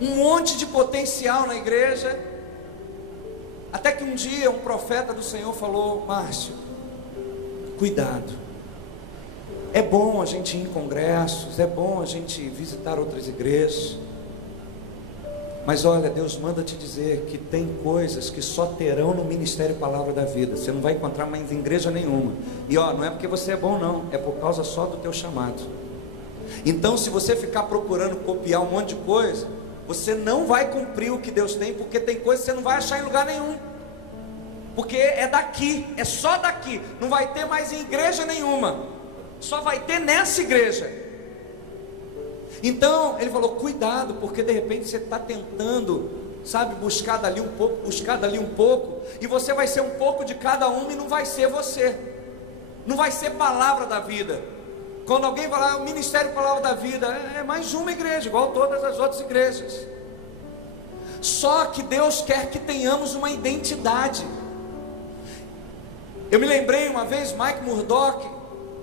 um monte de potencial na igreja, até que um dia um profeta do Senhor falou: Márcio, cuidado, é bom a gente ir em congressos, é bom a gente visitar outras igrejas, Mas olha, Deus manda te dizer que tem coisas que só terão no Ministério Palavra da Vida. Você não vai encontrar mais em igreja nenhuma. E ó, não é porque você é bom não, é por causa só do teu chamado. Então se você ficar procurando copiar um monte de coisa, você não vai cumprir o que Deus tem, porque tem coisa que você não vai achar em lugar nenhum. Porque é daqui, é só daqui. Não vai ter mais em igreja nenhuma. Só vai ter nessa igreja. Então ele falou, cuidado, porque de repente você está tentando, sabe, buscar dali um pouco, buscar dali um pouco, e você vai ser um pouco de cada um, e não vai ser você, não vai ser palavra da vida. Quando alguém falar o Ministério Palavra da Vida, é mais uma igreja, igual todas as outras igrejas. Só que Deus quer que tenhamos uma identidade. Eu me lembrei uma vez, Mike Murdock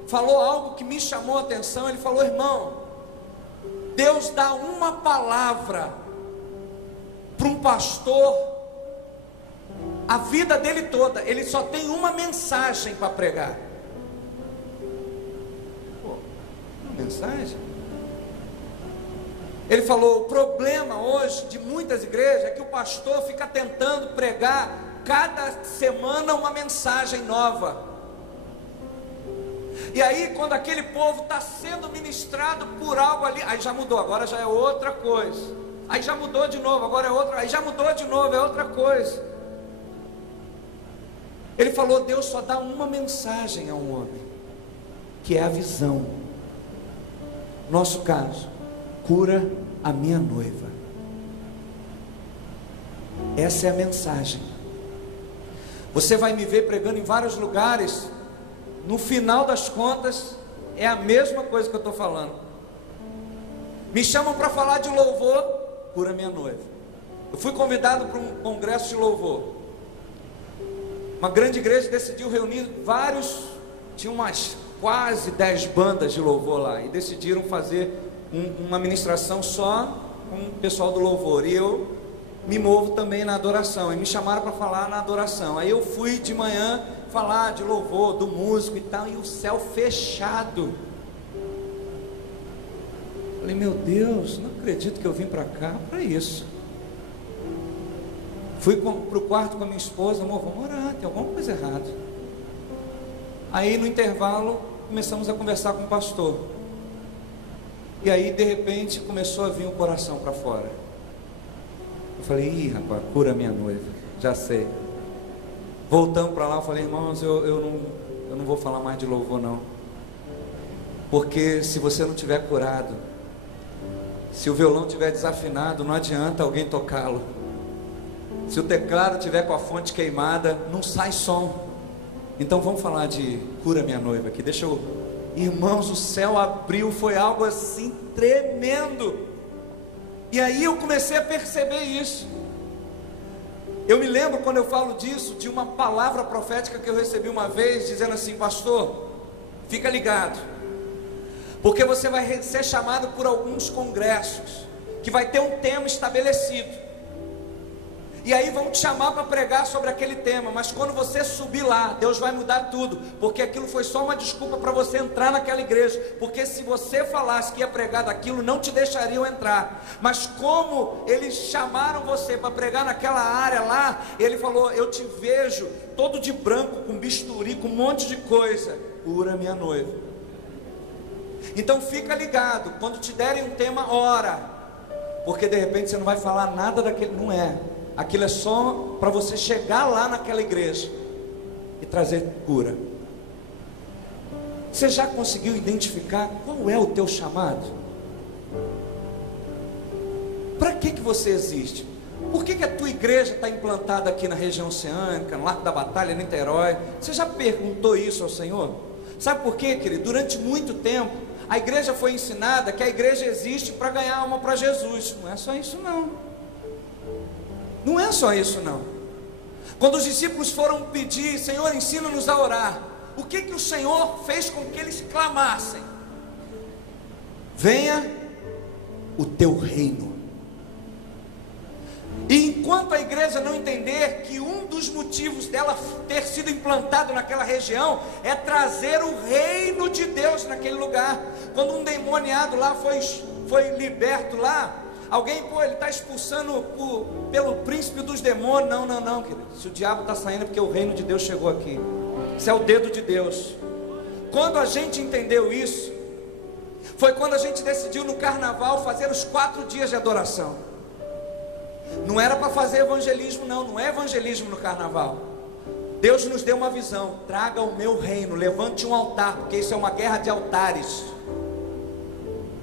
falou algo que me chamou a atenção. Ele falou, irmão, Deus dá uma palavra para um pastor, a vida dele toda, ele só tem uma mensagem para pregar. Pô, uma mensagem? Ele falou, o problema hoje de muitas igrejas é que o pastor fica tentando pregar cada semana uma mensagem nova. E aí quando aquele povo está sendo ministrado por algo ali, aí já mudou, agora já é outra coisa. Aí já mudou de novo, agora é outra, aí já mudou de novo, é outra coisa. Ele falou, Deus só dá uma mensagem a um homem, que é a visão. Nosso caso, cura a minha noiva. Essa é a mensagem. Você vai me ver pregando em vários lugares. No final das contas, é a mesma coisa que eu estou falando. Me chamam para falar de louvor, cura minha noiva. Eu fui convidado para um congresso de louvor. Uma grande igreja decidiu reunir tinha umas quase 10 bandas de louvor lá. E decidiram fazer uma ministração só com o pessoal do louvor. E eu me movo também na adoração. E me chamaram para falar na adoração. Aí eu fui de manhã falar de louvor, do músico e tal, e o céu fechado. Falei, meu Deus, não acredito que eu vim para cá para isso. Fui para o quarto com a minha esposa, amor, vamos orar, tem alguma coisa errada. Aí no intervalo começamos a conversar com o pastor. E aí de repente começou a vir o coração para fora. Eu falei, ih rapaz, cura minha noiva, já sei. Voltamos para lá, eu falei, irmãos, eu não vou falar mais de louvor não. Porque se você não tiver curado, se o violão tiver desafinado, não adianta alguém tocá-lo. Se o teclado tiver com a fonte queimada, não sai som. Então vamos falar de cura minha noiva aqui. Irmãos, o céu abriu, foi algo assim tremendo. E aí eu comecei a perceber isso. Eu me lembro, quando eu falo disso, de uma palavra profética que eu recebi uma vez, dizendo assim, pastor, fica ligado, porque você vai ser chamado por alguns congressos, que vai ter um tema estabelecido, e aí vão te chamar para pregar sobre aquele tema, mas quando você subir lá, Deus vai mudar tudo, porque aquilo foi só uma desculpa para você entrar naquela igreja, porque se você falasse que ia pregar daquilo, não te deixariam entrar, mas como eles chamaram você para pregar naquela área lá, ele falou, eu te vejo todo de branco, com bisturi, com um monte de coisa, cura minha noiva. Então fica ligado, quando te derem um tema, ora, porque de repente você não vai falar nada daquele, não é. Aquilo é só para você chegar lá naquela igreja e trazer cura. Você já conseguiu identificar qual é o teu chamado? Para que você existe? Por que a tua igreja está implantada aqui na região oceânica, no Largo da Batalha, em Niterói? Você já perguntou isso ao Senhor? Sabe por quê, querido? Durante muito tempo, a igreja foi ensinada que a igreja existe para ganhar alma para Jesus. Não é só isso não. Não é só isso não. Quando os discípulos foram pedir, Senhor, ensina-nos a orar, o que o Senhor fez com que eles clamassem? Venha o teu reino. E enquanto a igreja não entender que um dos motivos dela ter sido implantado naquela região é trazer o reino de Deus naquele lugar. Quando um demoniado lá foi liberto lá, Alguém, ele está expulsando pelo príncipe dos demônios. Não, querido. Se o diabo está saindo é porque o reino de Deus chegou aqui. Isso é o dedo de Deus. Quando a gente entendeu isso, foi quando a gente decidiu no carnaval fazer os 4 dias de adoração. Não era para fazer evangelismo, não é evangelismo no carnaval. Deus nos deu uma visão: traga o meu reino, levante um altar, porque isso é uma guerra de altares.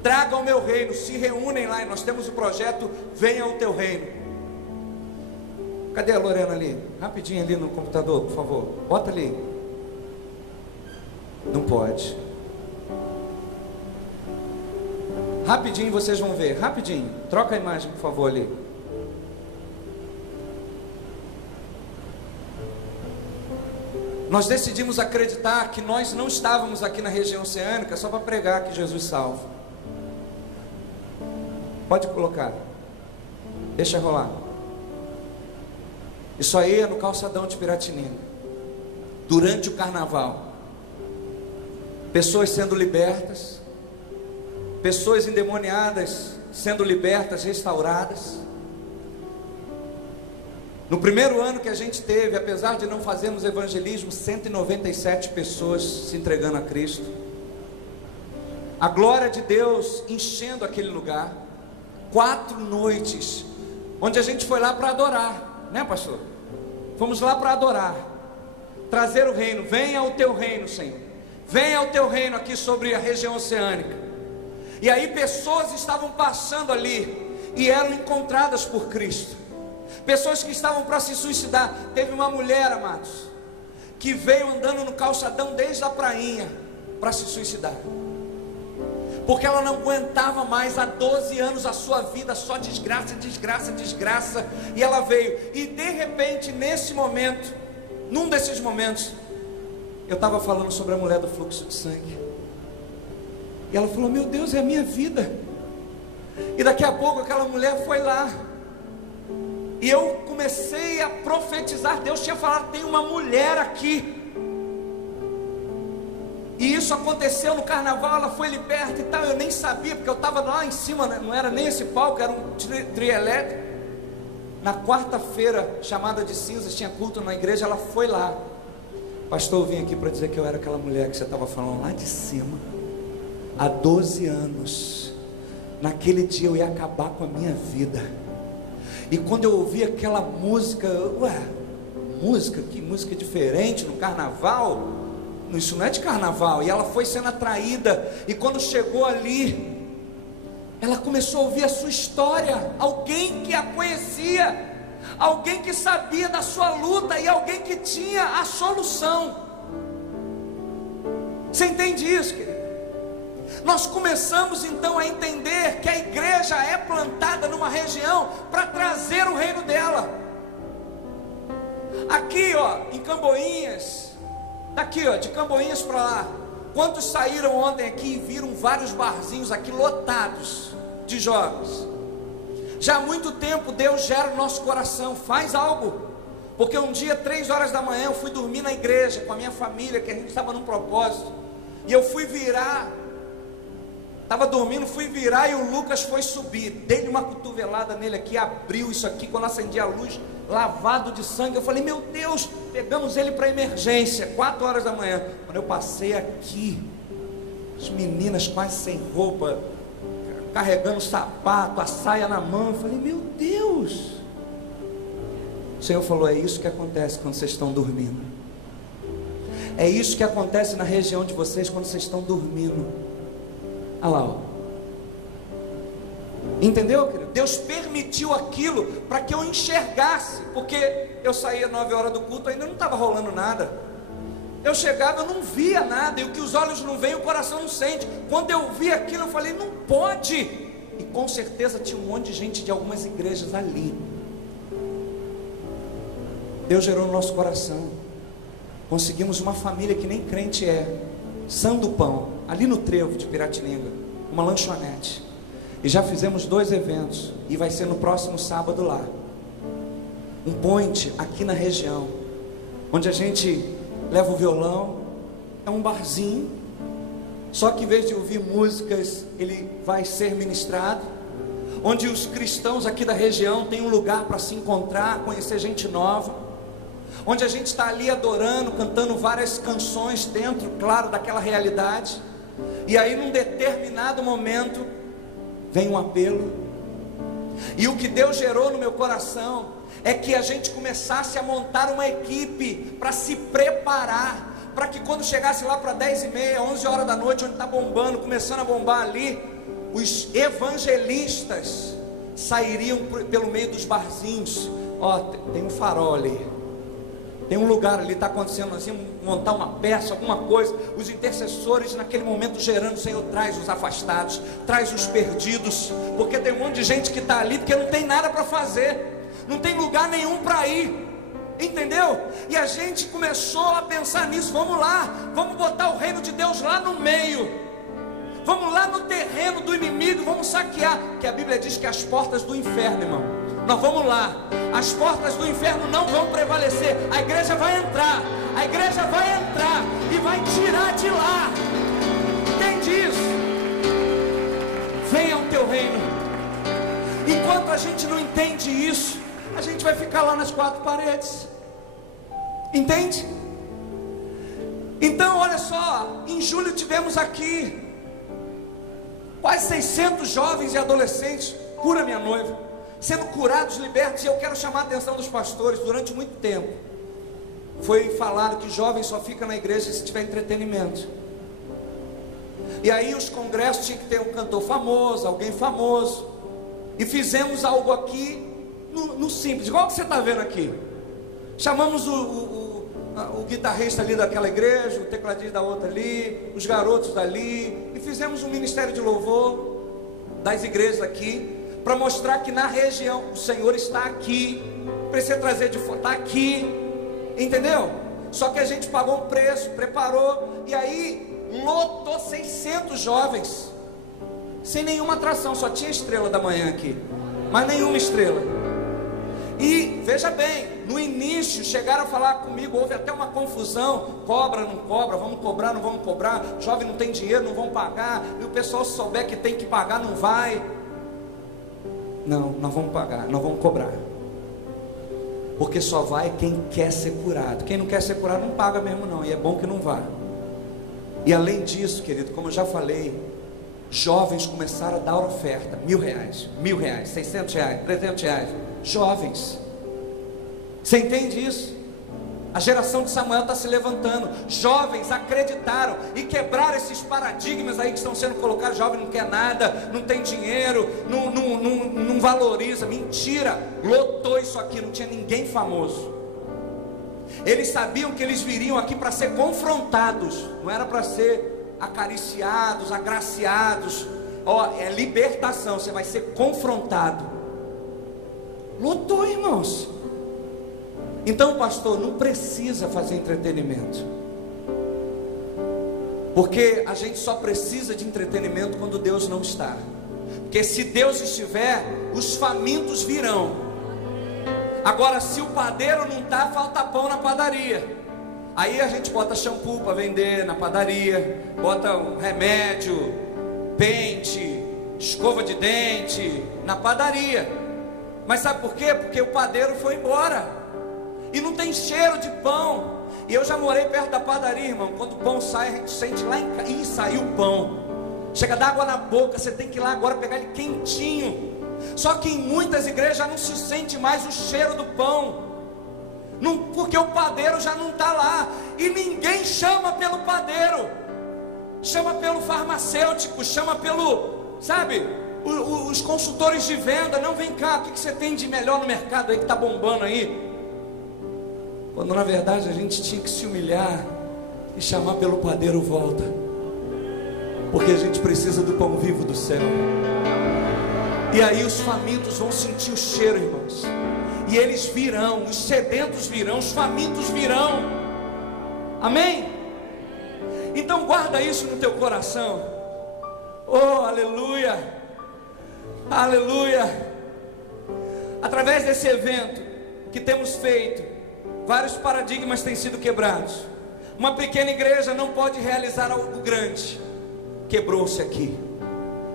Traga o meu reino, se reúnem lá, e nós temos o projeto Venha o Teu Reino. Cadê a Lorena ali? Rapidinho ali no computador, por favor, bota ali. Não pode. Rapidinho vocês vão ver, rapidinho, troca a imagem por favor ali. Nós decidimos acreditar que nós não estávamos aqui na região oceânica só para pregar que Jesus salva. Pode colocar, deixa rolar. Isso aí é no calçadão de Piratininga, durante o carnaval. Pessoas sendo libertas, pessoas endemoniadas sendo libertas, restauradas. No primeiro ano que a gente teve, apesar de não fazermos evangelismo, 197 pessoas se entregando a Cristo. A glória de Deus enchendo aquele lugar. 4 noites, onde a gente foi lá para adorar, né, pastor? Fomos lá para adorar, trazer o reino. Venha o teu reino, Senhor. Venha o teu reino aqui sobre a região oceânica. E aí pessoas estavam passando ali e eram encontradas por Cristo. Pessoas que estavam para se suicidar. Teve uma mulher, amados, que veio andando no calçadão desde a prainha para se suicidar, porque ela não aguentava mais há 12 anos a sua vida, só desgraça, desgraça, desgraça. E ela veio, e de repente, nesse momento, num desses momentos, eu estava falando sobre a mulher do fluxo de sangue, e ela falou: meu Deus, é a minha vida. E daqui a pouco aquela mulher foi lá, e eu comecei a profetizar. Deus tinha falado: tem uma mulher aqui. E isso aconteceu no carnaval, ela foi liberta e tal. Eu nem sabia, porque eu estava lá em cima, não era nem esse palco, era um trielétrico. Na quarta-feira, chamada de cinzas, tinha culto na igreja, ela foi lá. Pastor, eu vim aqui para dizer que eu era aquela mulher que você estava falando lá de cima, há 12 anos. Naquele dia eu ia acabar com a minha vida. E quando eu ouvi aquela música, que música diferente no carnaval. Isso não é de carnaval. E ela foi sendo atraída, e quando chegou ali, ela começou a ouvir a sua história. Alguém que a conhecia, alguém que sabia da sua luta, e alguém que tinha a solução. Você entende isso, querido? Nós começamos então a entender que a igreja é plantada numa região para trazer o reino dela. Aqui, em Camboinhas, daqui, de Camboinhas para lá, quantos saíram ontem aqui e viram vários barzinhos aqui lotados de jovens? Já há muito tempo Deus gera o nosso coração, faz algo. Porque um dia, 3 horas da manhã, eu fui dormir na igreja com a minha família, que a gente estava num propósito, e eu fui virar, estava dormindo, fui virar, e o Lucas foi subir. Dei uma cotovelada nele aqui, abriu isso aqui. Quando acendi a luz, lavado de sangue, eu falei: meu Deus, pegamos ele para emergência. 4 horas da manhã. Quando eu passei aqui, as meninas quase sem roupa, carregando o sapato, a saia na mão, eu falei: meu Deus. O Senhor falou: é isso que acontece quando vocês estão dormindo. É isso que acontece na região de vocês quando vocês estão dormindo. Olha lá, entendeu, querido? Deus permitiu aquilo para que eu enxergasse, porque eu saía 9 horas do culto, ainda não estava rolando nada. Eu chegava, eu não via nada, e o que os olhos não veem, o coração não sente. Quando eu vi aquilo, eu falei: não pode. E com certeza tinha um monte de gente de algumas igrejas ali. Deus gerou no nosso coração. Conseguimos uma família que nem crente é, São do Pão, ali no trevo de Piratininga, uma lanchonete. E já fizemos 2 eventos, e vai ser no próximo sábado lá. Um point aqui na região, onde a gente leva o violão. É um barzinho, só que em vez de ouvir músicas, ele vai ser ministrado. onde os cristãos aqui da região têm um lugar para se encontrar, conhecer gente nova, onde a gente está ali adorando, cantando várias canções dentro, claro, daquela realidade. E aí num determinado momento vem um apelo, e o que Deus gerou no meu coração é que a gente começasse a montar uma equipe para se preparar, para que quando chegasse lá para 10h30, 11 horas da noite, onde está bombando, começando a bombar ali, os evangelistas sairiam pelo meio dos barzinhos. Ó, tem um farol ali, tem um lugar ali, está acontecendo assim, montar uma peça, alguma coisa. Os intercessores naquele momento gerando: Senhor, traz os afastados, traz os perdidos, porque tem um monte de gente que está ali porque não tem nada para fazer, não tem lugar nenhum para ir, entendeu? E a gente começou a pensar nisso. Vamos lá, vamos botar o reino de Deus lá no meio, vamos lá no terreno do inimigo, vamos saquear, que a Bíblia diz que as portas do inferno, irmão, nós vamos lá, as portas do inferno não vão prevalecer. A igreja vai entrar, a igreja vai entrar e vai tirar de lá. Entende isso? Venha o teu reino. Enquanto a gente não entende isso, a gente vai ficar lá nas quatro paredes. Entende? Então olha só, em julho tivemos aqui quase 600 jovens e adolescentes, Cura Minha Noiva, sendo curados, libertos. E eu quero chamar a atenção dos pastores. Durante muito tempo foi falado que jovem só fica na igreja se tiver entretenimento. E aí os congressos tinham que ter um cantor famoso, alguém famoso. E fizemos algo aqui no simples, igual que você está vendo aqui. Chamamos o guitarrista ali daquela igreja, o tecladista da outra ali, os garotos dali, e fizemos um ministério de louvor das igrejas aqui, para mostrar que na região o Senhor está aqui. Precisa trazer de fora, está aqui, entendeu? Só que a gente pagou um preço, preparou, e aí lotou 600 jovens, sem nenhuma atração, só tinha estrela da manhã aqui, mas nenhuma estrela. E veja bem, no início chegaram a falar comigo, houve até uma confusão: cobra, não cobra, vamos cobrar, não vamos cobrar, jovem não tem dinheiro, não vão pagar, e o pessoal, se souber que tem que pagar, não vai. Não, nós vamos pagar, nós vamos cobrar, porque só vai quem quer ser curado. Quem não quer ser curado não paga mesmo não, e é bom que não vá. E além disso, querido, como eu já falei, jovens começaram a dar oferta: R$1.000, R$1.000, R$600, R$300, jovens. Você entende isso? A geração de Samuel está se levantando. Jovens acreditaram e quebraram esses paradigmas aí que estão sendo colocados. Jovem não quer nada, não tem dinheiro, não valoriza. Mentira, lotou isso aqui, não tinha ninguém famoso. Eles sabiam que eles viriam aqui para ser confrontados, não era para ser acariciados, agraciados. Ó, é libertação, você vai ser confrontado. Lotou, irmãos. Então, pastor, não precisa fazer entretenimento, porque a gente só precisa de entretenimento quando Deus não está. Porque se Deus estiver, os famintos virão. Agora, se o padeiro não está, falta pão na padaria. Aí a gente bota shampoo para vender na padaria, bota um remédio, pente, escova de dente na padaria. Mas sabe por quê? Porque o padeiro foi embora e não tem cheiro de pão. E eu já morei perto da padaria, irmão. Quando o pão sai, a gente sente lá em casa: ih, saiu o pão. Chega a dar água na boca, você tem que ir lá agora pegar ele quentinho. Só que em muitas igrejas já não se sente mais o cheiro do pão, não, porque o padeiro já não está lá. E ninguém chama pelo padeiro, chama pelo farmacêutico, chama pelo, sabe, os consultores de venda. Não, vem cá, o que você tem de melhor no mercado aí que está bombando aí? Quando na verdade a gente tinha que se humilhar e chamar pelo padeiro: volta, porque a gente precisa do pão vivo do céu. E aí os famintos vão sentir o cheiro, irmãos, e eles virão, os sedentos virão, os famintos virão. Amém? Então guarda isso no teu coração. Oh, aleluia, aleluia. Através desse evento que temos feito, vários paradigmas têm sido quebrados. Uma pequena igreja não pode realizar algo grande. Quebrou-se aqui.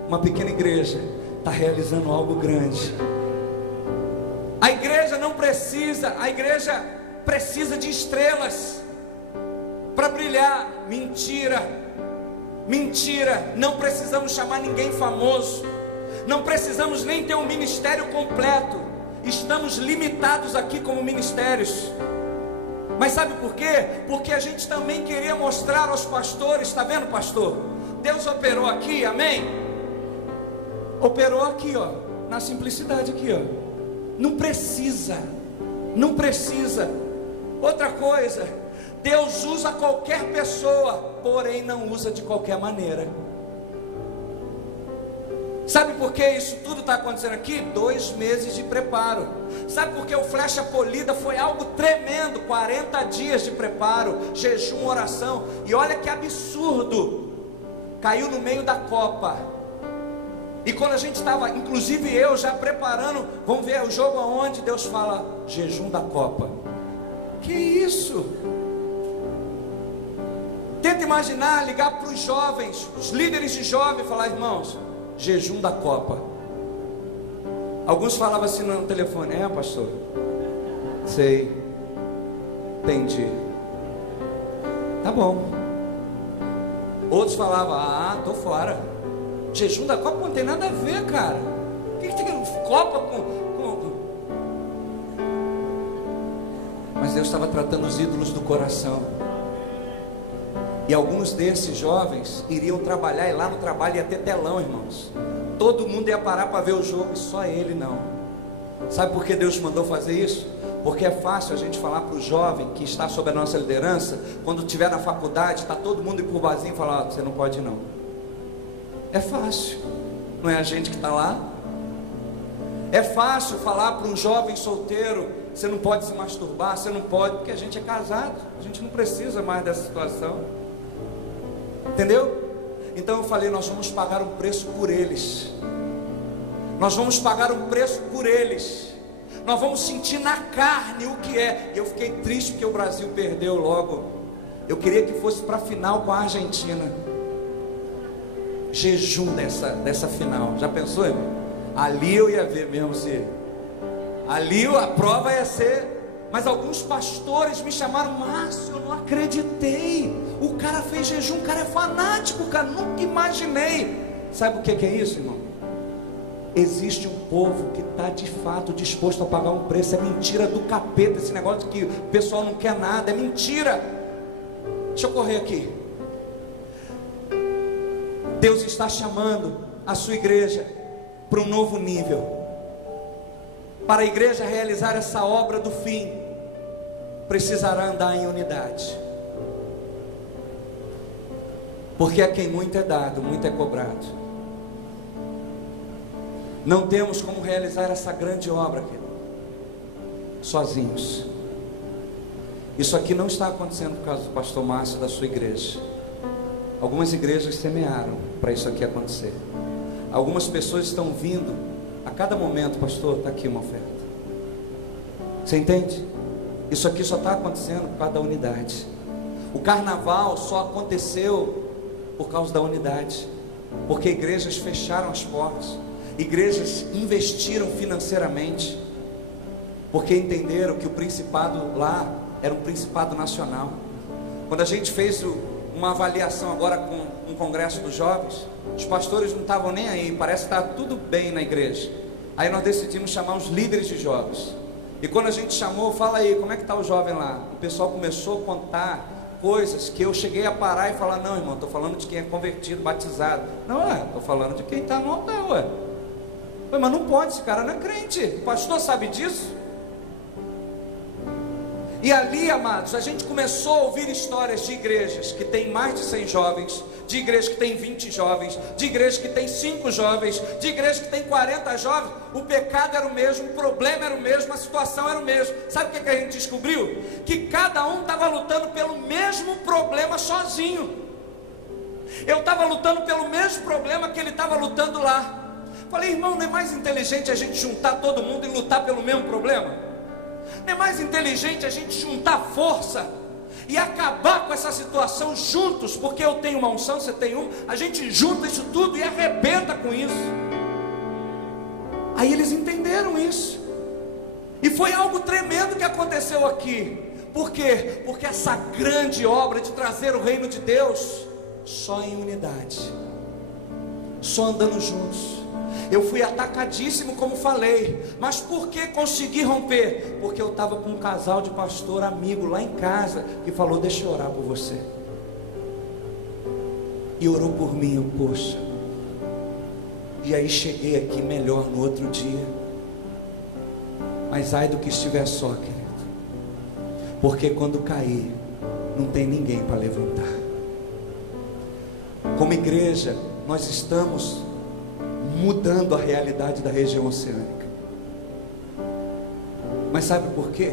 Uma pequena igreja está realizando algo grande. A igreja não precisa, a igreja precisa de estrelas para brilhar. Mentira, mentira. Não precisamos chamar ninguém famoso, não precisamos nem ter um ministério completo. Estamos limitados aqui como ministérios. Mas sabe por quê? Porque a gente também queria mostrar aos pastores. Está vendo, pastor? Deus operou aqui, amém? Operou aqui, ó, na simplicidade aqui, ó. Não precisa, não precisa. Outra coisa, Deus usa qualquer pessoa, porém não usa de qualquer maneira. Sabe por que isso tudo está acontecendo aqui? 2 meses de preparo. Sabe por que o Flecha Polida foi algo tremendo? 40 dias de preparo, jejum, oração. E olha que absurdo, caiu no meio da Copa. E quando a gente estava, inclusive eu já preparando, vamos ver o jogo aonde Deus fala, jejum da Copa. Que isso? Tenta imaginar, ligar para os jovens, os líderes de jovens, falar, irmãos, jejum da Copa. Alguns falavam assim no telefone, pastor? Sei, entendi. Tá bom. Outros falavam, tô fora. Jejum da Copa não tem nada a ver, cara. O que tem Copa com... Mas Deus estava tratando os ídolos do coração. E alguns desses jovens iriam trabalhar, e lá no trabalho ia ter telão, irmãos. Todo mundo ia parar para ver o jogo, e só ele não. Sabe por que Deus mandou fazer isso? Porque é fácil a gente falar para o jovem que está sob a nossa liderança, quando estiver na faculdade, está todo mundo ir para o barzinho e falar, você não pode não. É fácil, não é a gente que está lá? É fácil falar para um jovem solteiro, você não pode se masturbar, você não pode, porque a gente é casado, a gente não precisa mais dessa situação. Entendeu? Então eu falei, nós vamos pagar um preço por eles. Nós vamos pagar um preço por eles. Nós vamos sentir na carne o que é. E eu fiquei triste porque o Brasil perdeu logo. Eu queria que fosse para a final com a Argentina. Jejum dessa final. Já pensou, irmão? Ali eu ia ver mesmo se... Ali a prova ia ser... Mas alguns pastores me chamaram, Márcio, eu não acreditei. O cara fez jejum, o cara é fanático, cara, nunca imaginei. Sabe o que é isso, irmão? Existe um povo que está de fato disposto a pagar um preço. É mentira do capeta esse negócio que o pessoal não quer nada, é mentira. Deixa eu correr aqui. Deus está chamando a sua igreja para um novo nível. Para a igreja realizar essa obra do fim, precisará andar em unidade. Porque a quem muito é dado, muito é cobrado. Não temos como realizar essa grande obra aqui sozinhos. Isso aqui não está acontecendo por causa do pastor Márcio e da sua igreja. Algumas igrejas semearam para isso aqui acontecer. Algumas pessoas estão vindo a cada momento, pastor, está aqui uma oferta. Você entende? Isso aqui só está acontecendo por causa da unidade. O carnaval só aconteceu por causa da unidade. Porque igrejas fecharam as portas. Igrejas investiram financeiramente. Porque entenderam que o principado lá era um principado nacional. Quando a gente fez uma avaliação agora com um congresso dos jovens, os pastores não estavam nem aí, parece que está tudo bem na igreja. Aí nós decidimos chamar os líderes de jovens. E quando a gente chamou, fala aí, como é que está o jovem lá? O pessoal começou a contar coisas que eu cheguei a parar e falar, não, irmão, estou falando de quem é convertido, batizado. Não, estou falando de quem está no altar, ué. Mas não pode, esse cara não é crente. O pastor sabe disso? E ali, amados, a gente começou a ouvir histórias de igrejas que tem mais de 100 jovens, de igrejas que tem 20 jovens, de igrejas que tem 5 jovens, de igrejas que tem 40 jovens. O pecado era o mesmo, o problema era o mesmo, a situação era o mesmo. Sabe o que a gente descobriu? Que cada um estava lutando pelo mesmo problema sozinho. Eu estava lutando pelo mesmo problema que ele estava lutando lá. Falei, irmão, não é mais inteligente a gente juntar todo mundo e lutar pelo mesmo problema? Não é mais inteligente a gente juntar força e acabar com essa situação juntos? Porque eu tenho uma unção, você tem uma, a gente junta isso tudo e arrebenta com isso. Aí eles entenderam isso. E foi algo tremendo que aconteceu aqui. Por quê? Porque essa grande obra de trazer o reino de Deus, só em unidade, só andando juntos. Eu fui atacadíssimo, como falei. Mas por que consegui romper? Porque eu estava com um casal de pastor amigo lá em casa, que falou: deixa eu orar por você. E orou por mim. Eu, poxa. E aí cheguei aqui melhor no outro dia. Mas ai do que estiver só, querido. Porque quando cair, não tem ninguém para levantar. Como igreja, nós estamos mudando a realidade da região oceânica. Mas sabe por quê?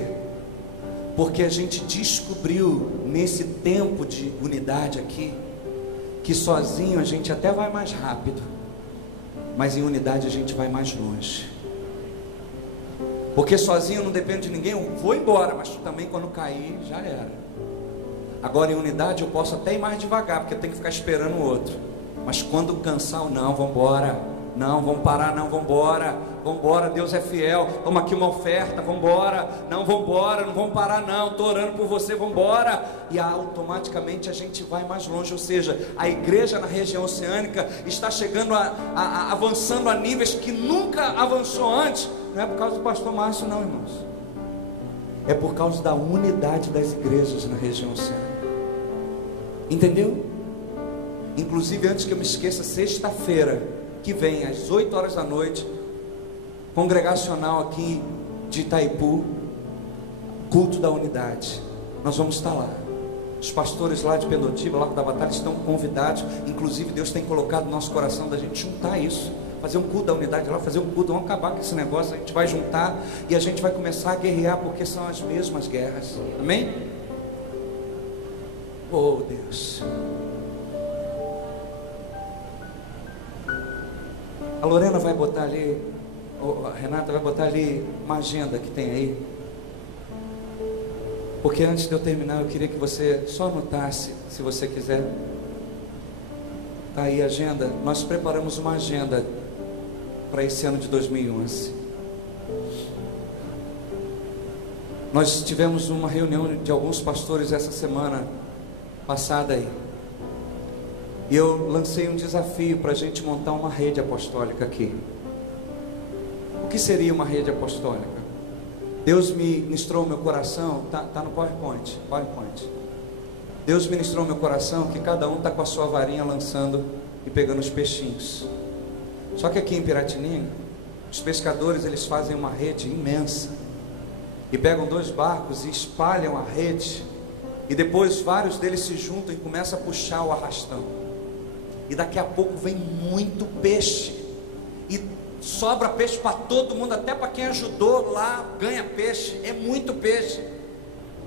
Porque a gente descobriu nesse tempo de unidade aqui, que sozinho a gente até vai mais rápido, mas em unidade a gente vai mais longe. Porque sozinho não depende de ninguém. Eu vou embora, mas também quando cair, já era. Agora em unidade eu posso até ir mais devagar, porque eu tenho que ficar esperando o outro. Mas quando cansar, não, vamos embora. Não, vamos parar, não, vamos embora. Vamos embora, Deus é fiel. Toma aqui uma oferta, vamos embora. Não, vamos embora, não vamos parar não. Estou orando por você, vamos embora. E automaticamente a gente vai mais longe. Ou seja, a igreja na região oceânica está chegando avançando a níveis que nunca avançou antes. Não é por causa do pastor Márcio não, irmãos. É por causa da unidade das igrejas na região oceânica. Entendeu? Inclusive, antes que eu me esqueça, sexta-feira que vem, às 8 horas da noite, congregacional aqui de Itaipu, culto da unidade. Nós vamos estar lá. Os pastores lá de Pendotiba, lá da Batalha, estão convidados. Inclusive, Deus tem colocado no nosso coração da gente juntar isso. Fazer um culto da unidade lá, fazer um culto, vamos acabar com esse negócio. A gente vai juntar e a gente vai começar a guerrear, porque são as mesmas guerras. Amém? Oh Deus. A Lorena vai botar ali, a Renata vai botar ali uma agenda que tem aí. Porque antes de eu terminar, eu queria que você só anotasse, se você quiser. Está aí a agenda. Nós preparamos uma agenda para esse ano de 2011. Nós tivemos uma reunião de alguns pastores essa semana passada aí. E eu lancei um desafio para a gente montar uma rede apostólica aqui. O que seria uma rede apostólica? Deus ministrou meu coração, tá no PowerPoint. Deus ministrou meu coração que cada um está com a sua varinha lançando e pegando os peixinhos. Só que aqui em Piratininga, os pescadores eles fazem uma rede imensa e pegam 2 barcos e espalham a rede, e depois vários deles se juntam e começam a puxar o arrastão, e daqui a pouco vem muito peixe, e sobra peixe para todo mundo, até para quem ajudou lá ganha peixe. É muito peixe,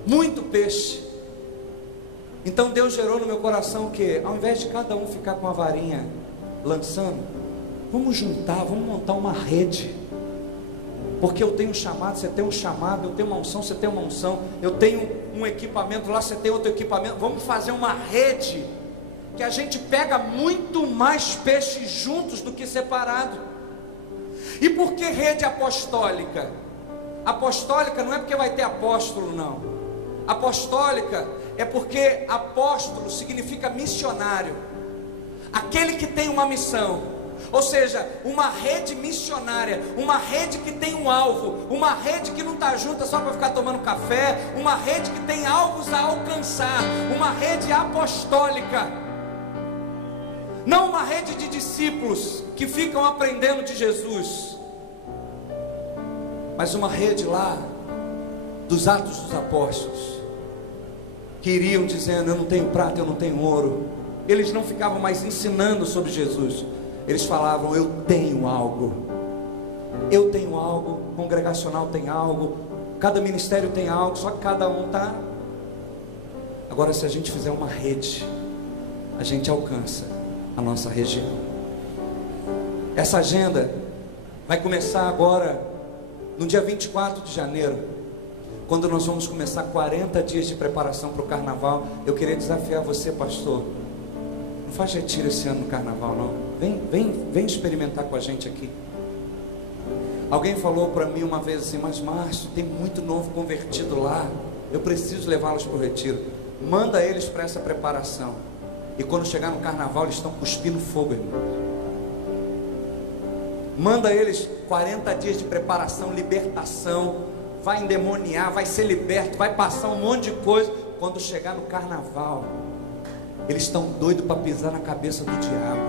muito peixe. Então Deus gerou no meu coração que, ao invés de cada um ficar com a varinha lançando, vamos juntar, vamos montar uma rede. Porque eu tenho um chamado, você tem um chamado, eu tenho uma unção, você tem uma unção, eu tenho um equipamento, lá você tem outro equipamento. Vamos fazer uma rede que a gente pega muito mais peixes juntos do que separado. E por que rede apostólica? Apostólica não é porque vai ter apóstolo, não. Apostólica é porque apóstolo significa missionário, aquele que tem uma missão. Ou seja, uma rede missionária, uma rede que tem um alvo, uma rede que não está junta só para ficar tomando café, uma rede que tem alvos a alcançar, uma rede apostólica. Não uma rede de discípulos que ficam aprendendo de Jesus, mas uma rede lá dos Atos dos Apóstolos, que iriam dizendo: eu não tenho prata, eu não tenho ouro. Eles não ficavam mais ensinando sobre Jesus, eles falavam: eu tenho algo, eu tenho algo, congregacional tem algo, cada ministério tem algo, só que cada um está. Agora, se a gente fizer uma rede, a gente alcança a nossa região. Essa agenda vai começar agora, no dia 24 de janeiro, quando nós vamos começar 40 dias de preparação para o carnaval. Eu queria desafiar você, pastor, não faz retiro esse ano no carnaval não. Vem experimentar com a gente aqui. Alguém falou para mim uma vez assim: mas Márcio, tem muito novo convertido lá, eu preciso levá-los para o retiro. Manda eles para essa preparação, e quando chegar no carnaval eles estão cuspindo fogo, irmão. Manda eles 40 dias de preparação, libertação, vai endemoniar, vai ser liberto, vai passar um monte de coisa. Quando chegar no carnaval, eles estão doidos para pisar na cabeça do diabo,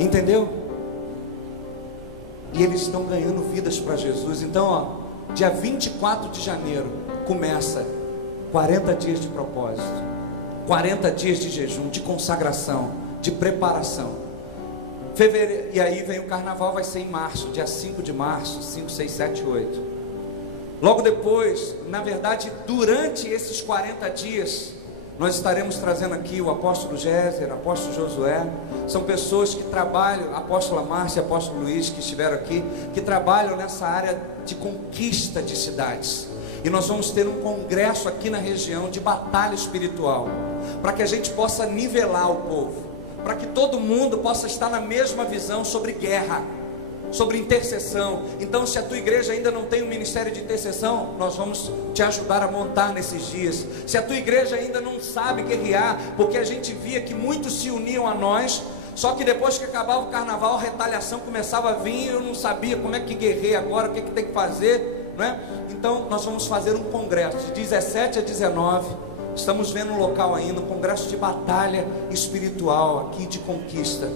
entendeu? E eles estão ganhando vidas para Jesus. Então, ó, dia 24 de janeiro começa 40 dias de propósito, 40 dias de jejum, de consagração, de preparação. Fevereiro, e aí vem o carnaval, vai ser em março, dia 5 de março, 5, 6, 7, 8. Logo depois, na verdade, durante esses 40 dias, nós estaremos trazendo aqui o apóstolo Géser, o apóstolo Josué. São pessoas que trabalham, a apóstola Márcia e o apóstolo Luiz, que estiveram aqui, que trabalham nessa área de conquista de cidades. E nós vamos ter um congresso aqui na região de batalha espiritual, para que a gente possa nivelar o povo, para que todo mundo possa estar na mesma visão sobre guerra, sobre intercessão. Então, se a tua igreja ainda não tem um ministério de intercessão, nós vamos te ajudar a montar nesses dias. Se a tua igreja ainda não sabe guerrear, porque a gente via que muitos se uniam a nós, só que depois que acabava o carnaval, a retaliação começava a vir, eu não sabia como é que guerreia agora, o que tem que fazer, não é? Então, nós vamos fazer um congresso de 17 a 19, estamos vendo um local ainda, um congresso de batalha espiritual aqui, de conquista.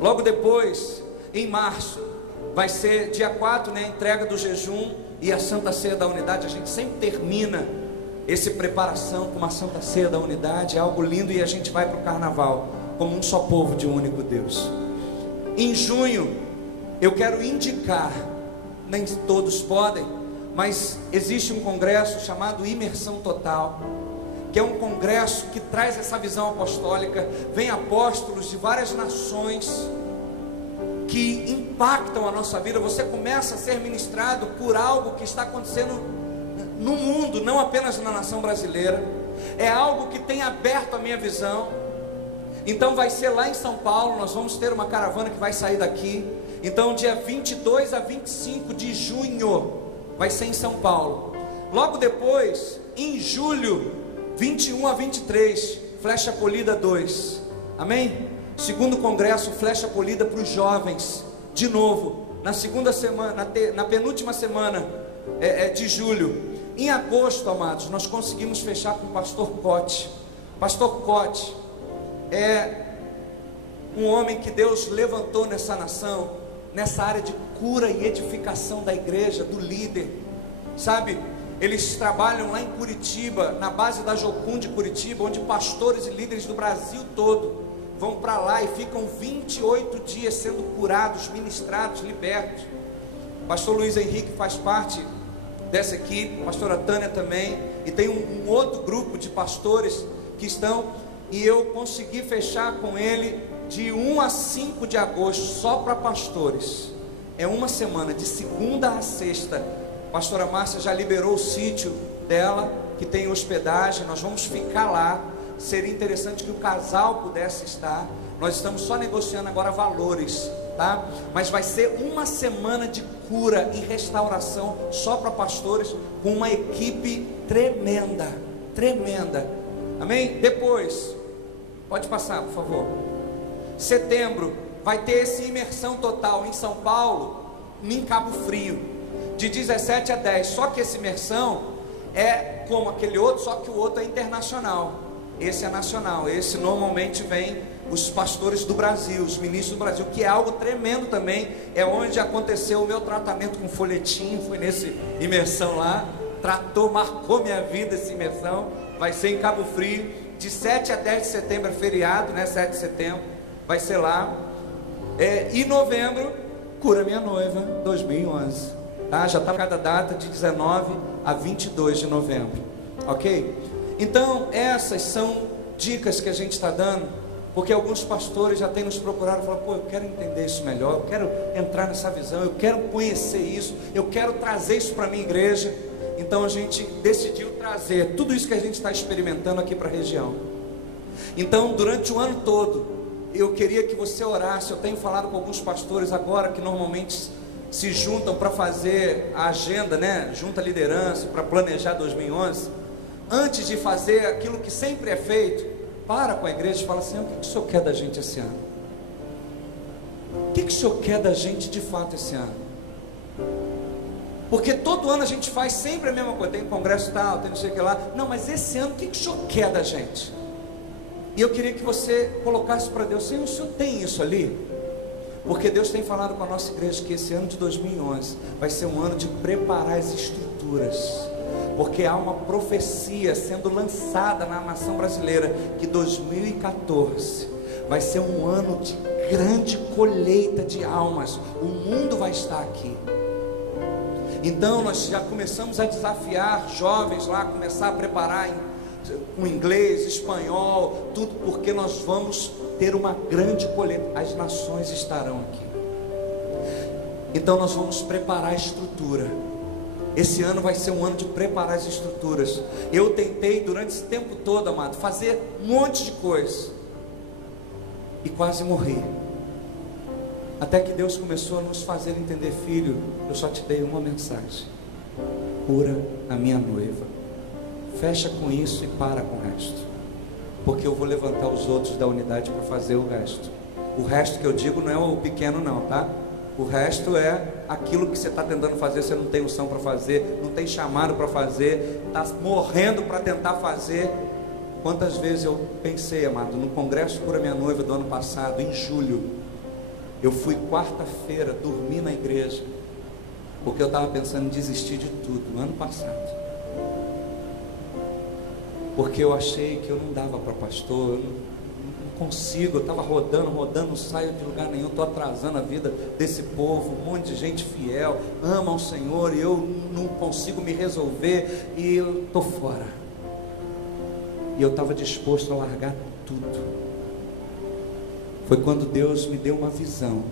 Logo depois, em março, vai ser dia 4, né, a entrega do jejum e a Santa Ceia da Unidade. A gente sempre termina essa preparação com uma Santa Ceia da Unidade, é algo lindo, e a gente vai para o carnaval como um só povo de um único Deus. Em junho, eu quero indicar, nem todos podem, mas existe um congresso chamado Imersão Total, que é um congresso que traz essa visão apostólica. Vem apóstolos de várias nações que impactam a nossa vida. Você começa a ser ministrado por algo que está acontecendo no mundo, não apenas na nação brasileira. É algo que tem aberto a minha visão. Então vai ser lá em São Paulo, nós vamos ter uma caravana que vai sair daqui. Então dia 22 a 25 de junho vai ser em São Paulo. Logo depois, em julho, 21 a 23, Flecha Polida 2, amém? Segundo congresso Flecha Polida para os jovens, de novo, na segunda semana, na penúltima semana de julho. Em agosto, amados, nós conseguimos fechar com o pastor Cote. Pastor Cote é um homem que Deus levantou nessa nação, nessa área de cura e edificação da igreja, do líder, sabe? Eles trabalham lá em Curitiba, na base da Jocum de Curitiba, onde pastores e líderes do Brasil todo vão para lá e ficam 28 dias sendo curados, ministrados, libertos. Pastor Luiz Henrique faz parte dessa equipe, pastora Tânia também, e tem um outro grupo de pastores que estão, e eu consegui fechar com ele de 1 a 5 de agosto, só para pastores. É uma semana, de segunda a sexta. A pastora Márcia já liberou o sítio dela, que tem hospedagem, nós vamos ficar lá. Seria interessante que o casal pudesse estar. Nós estamos só negociando agora valores, tá? Mas vai ser uma semana de cura e restauração só para pastores, com uma equipe tremenda, tremenda. Amém? Depois, pode passar, por favor. Setembro vai ter essa imersão total em São Paulo, em Cabo Frio, de 17 a 10. Só que essa imersão é como aquele outro, só que o outro é internacional. Esse é nacional. Esse normalmente vem os pastores do Brasil, os ministros do Brasil, que é algo tremendo também. É onde aconteceu o meu tratamento com folhetim. Fui nessa imersão lá, marcou minha vida essa imersão. Vai ser em Cabo Frio, de 7 a 10 de setembro, é feriado, né? 7 de setembro, vai ser lá. E novembro, Cura Minha Noiva 2011, tá? Já está cada data, de 19 a 22 de novembro, ok? Então, essas são dicas que a gente está dando, porque alguns pastores já têm nos procurado e falaram: pô, eu quero entender isso melhor, eu quero entrar nessa visão, eu quero conhecer isso, eu quero trazer isso para a minha igreja. Então a gente decidiu trazer tudo isso que a gente está experimentando aqui para a região. Então, durante o ano todo, eu queria que você orasse. Eu tenho falado com alguns pastores agora que normalmente se juntam para fazer a agenda, né? Junta a liderança para planejar 2011. Antes de fazer aquilo que sempre é feito, para com a igreja e fala assim: o que o Senhor quer da gente esse ano? O que o Senhor quer da gente de fato esse ano? Porque todo ano a gente faz sempre a mesma coisa. Tem congresso tal, tem não sei o que lá. Não, mas esse ano o que o Senhor quer da gente? E eu queria que você colocasse para Deus: Senhor, o Senhor tem isso ali? Porque Deus tem falado com a nossa igreja que esse ano de 2011 vai ser um ano de preparar as estruturas. Porque há uma profecia sendo lançada na nação brasileira que 2014 vai ser um ano de grande colheita de almas. O mundo vai estar aqui. Então nós já começamos a desafiar jovens lá, começar a preparar com inglês, espanhol, tudo, porque nós vamos ter uma grande colheita. As nações estarão aqui. Então nós vamos preparar a estrutura. Esse ano vai ser um ano de preparar as estruturas. Eu tentei durante esse tempo todo, amado, fazer um monte de coisa e quase morri. Até que Deus começou a nos fazer entender: filho, eu só te dei uma mensagem: cura a minha noiva. Fecha com isso e para com o resto, porque eu vou levantar os outros da unidade para fazer o resto. O resto que eu digo não é o pequeno não, tá? O resto é aquilo que você está tentando fazer, você não tem unção para fazer, não tem chamado para fazer, está morrendo para tentar fazer. Quantas vezes eu pensei, amado, no congresso Cura Minha Noiva do ano passado, em julho, eu fui quarta-feira dormir na igreja, porque eu estava pensando em desistir de tudo, no ano passado. Porque eu achei que eu não dava para pastor, eu não consigo, eu estava rodando, não saio de lugar nenhum, estou atrasando a vida desse povo, um monte de gente fiel, ama o Senhor, e eu não consigo me resolver, e eu estou fora. E eu estava disposto a largar tudo. Foi quando Deus me deu uma visão,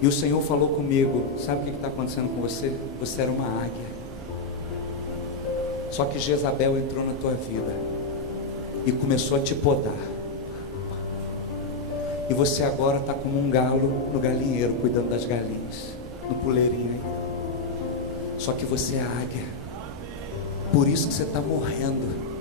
e o Senhor falou comigo: sabe o que está acontecendo com você? Você era uma águia, só que Jezabel entrou na tua vida e começou a te podar, e você agora está como um galo no galinheiro, cuidando das galinhas, no puleirinho aí. Só que você é águia, por isso que você está morrendo.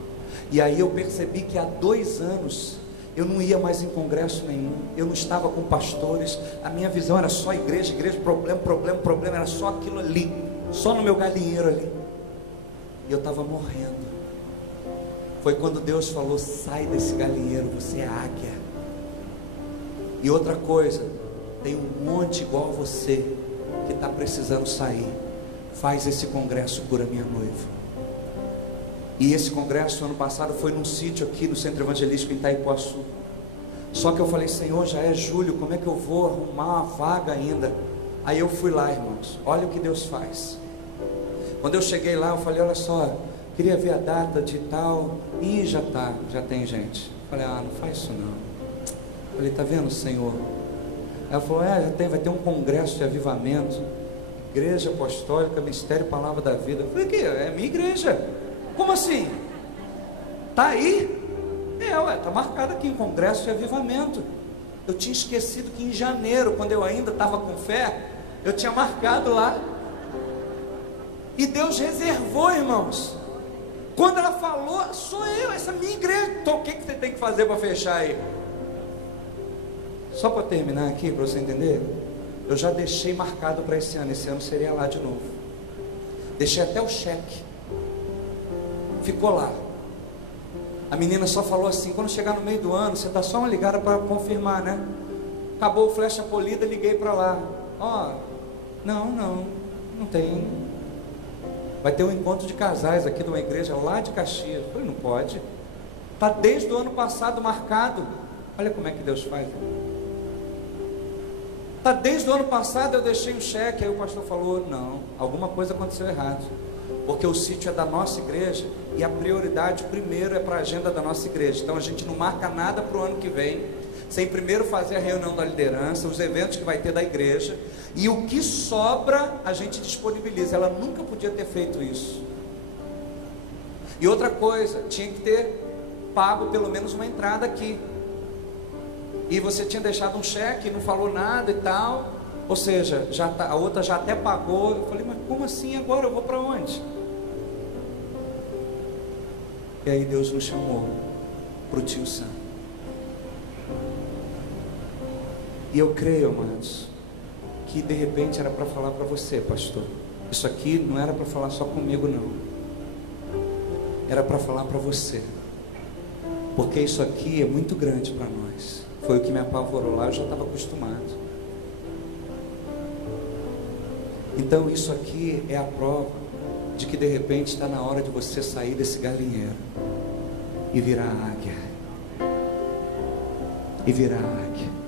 E aí eu percebi que há 2 anos eu não ia mais em congresso nenhum, eu não estava com pastores, a minha visão era só igreja, problema, era só aquilo ali, só no meu galinheiro ali, e eu estava morrendo. Foi quando Deus falou: sai desse galinheiro, você é águia. E outra coisa, tem um monte igual a você que está precisando sair. Faz esse congresso Cura Minha Noiva. E esse congresso ano passado foi num sítio aqui no Centro Evangelístico em Itaipuaçu. Só que eu falei: Senhor, já é julho, como é que eu vou arrumar uma vaga ainda? Aí eu fui lá, irmãos, olha o que Deus faz. Quando eu cheguei lá, eu falei: olha só, queria ver a data de tal. Ih, já tem gente. Eu falei: ah, não faz isso não. Eu falei: tá vendo, Senhor? Ela falou: já tem, vai ter um congresso de avivamento, Igreja Apostólica, Mistério Palavra da Vida. Eu falei: que? É minha igreja. Como assim? Tá aí? Tá marcado aqui em congresso de avivamento. Eu tinha esquecido que em janeiro, quando eu ainda estava com fé, eu tinha marcado lá. E Deus reservou, irmãos. Quando ela falou: sou eu, essa minha igreja. Então o que você tem que fazer para fechar aí? Só para terminar aqui, para você entender, eu já deixei marcado para esse ano seria lá de novo. Deixei até o cheque, ficou lá. A menina só falou assim: quando chegar no meio do ano, você dá só uma ligada para confirmar, né? Acabou o flecha polida, liguei para lá: não tem. Vai ter um encontro de casais aqui de uma igreja lá de Caxias. Eu falei: não pode, está desde o ano passado marcado. Olha como é que Deus faz. Está desde o ano passado, eu deixei um cheque. Aí o pastor falou: não, alguma coisa aconteceu errado, porque o sítio é da nossa igreja e a prioridade primeiro é para a agenda da nossa igreja. Então a gente não marca nada para o ano que vem sem primeiro fazer a reunião da liderança, os eventos que vai ter da igreja, e o que sobra a gente disponibiliza. Ela nunca podia ter feito isso. E outra coisa, tinha que ter pago pelo menos uma entrada aqui, e você tinha deixado um cheque, não falou nada e tal. Ou seja, a outra já até pagou. Eu falei, mas como assim agora? Eu vou para onde? E aí Deus nos chamou para o Tio Sam. E eu creio, amados, que de repente era para falar para você, pastor. Isso aqui não era para falar só comigo, não. Era para falar para você. Porque isso aqui é muito grande para nós. Foi o que me apavorou lá, eu já estava acostumado. Então isso aqui é a prova de que de repente está na hora de você sair desse galinheiro e virar águia. E virar águia.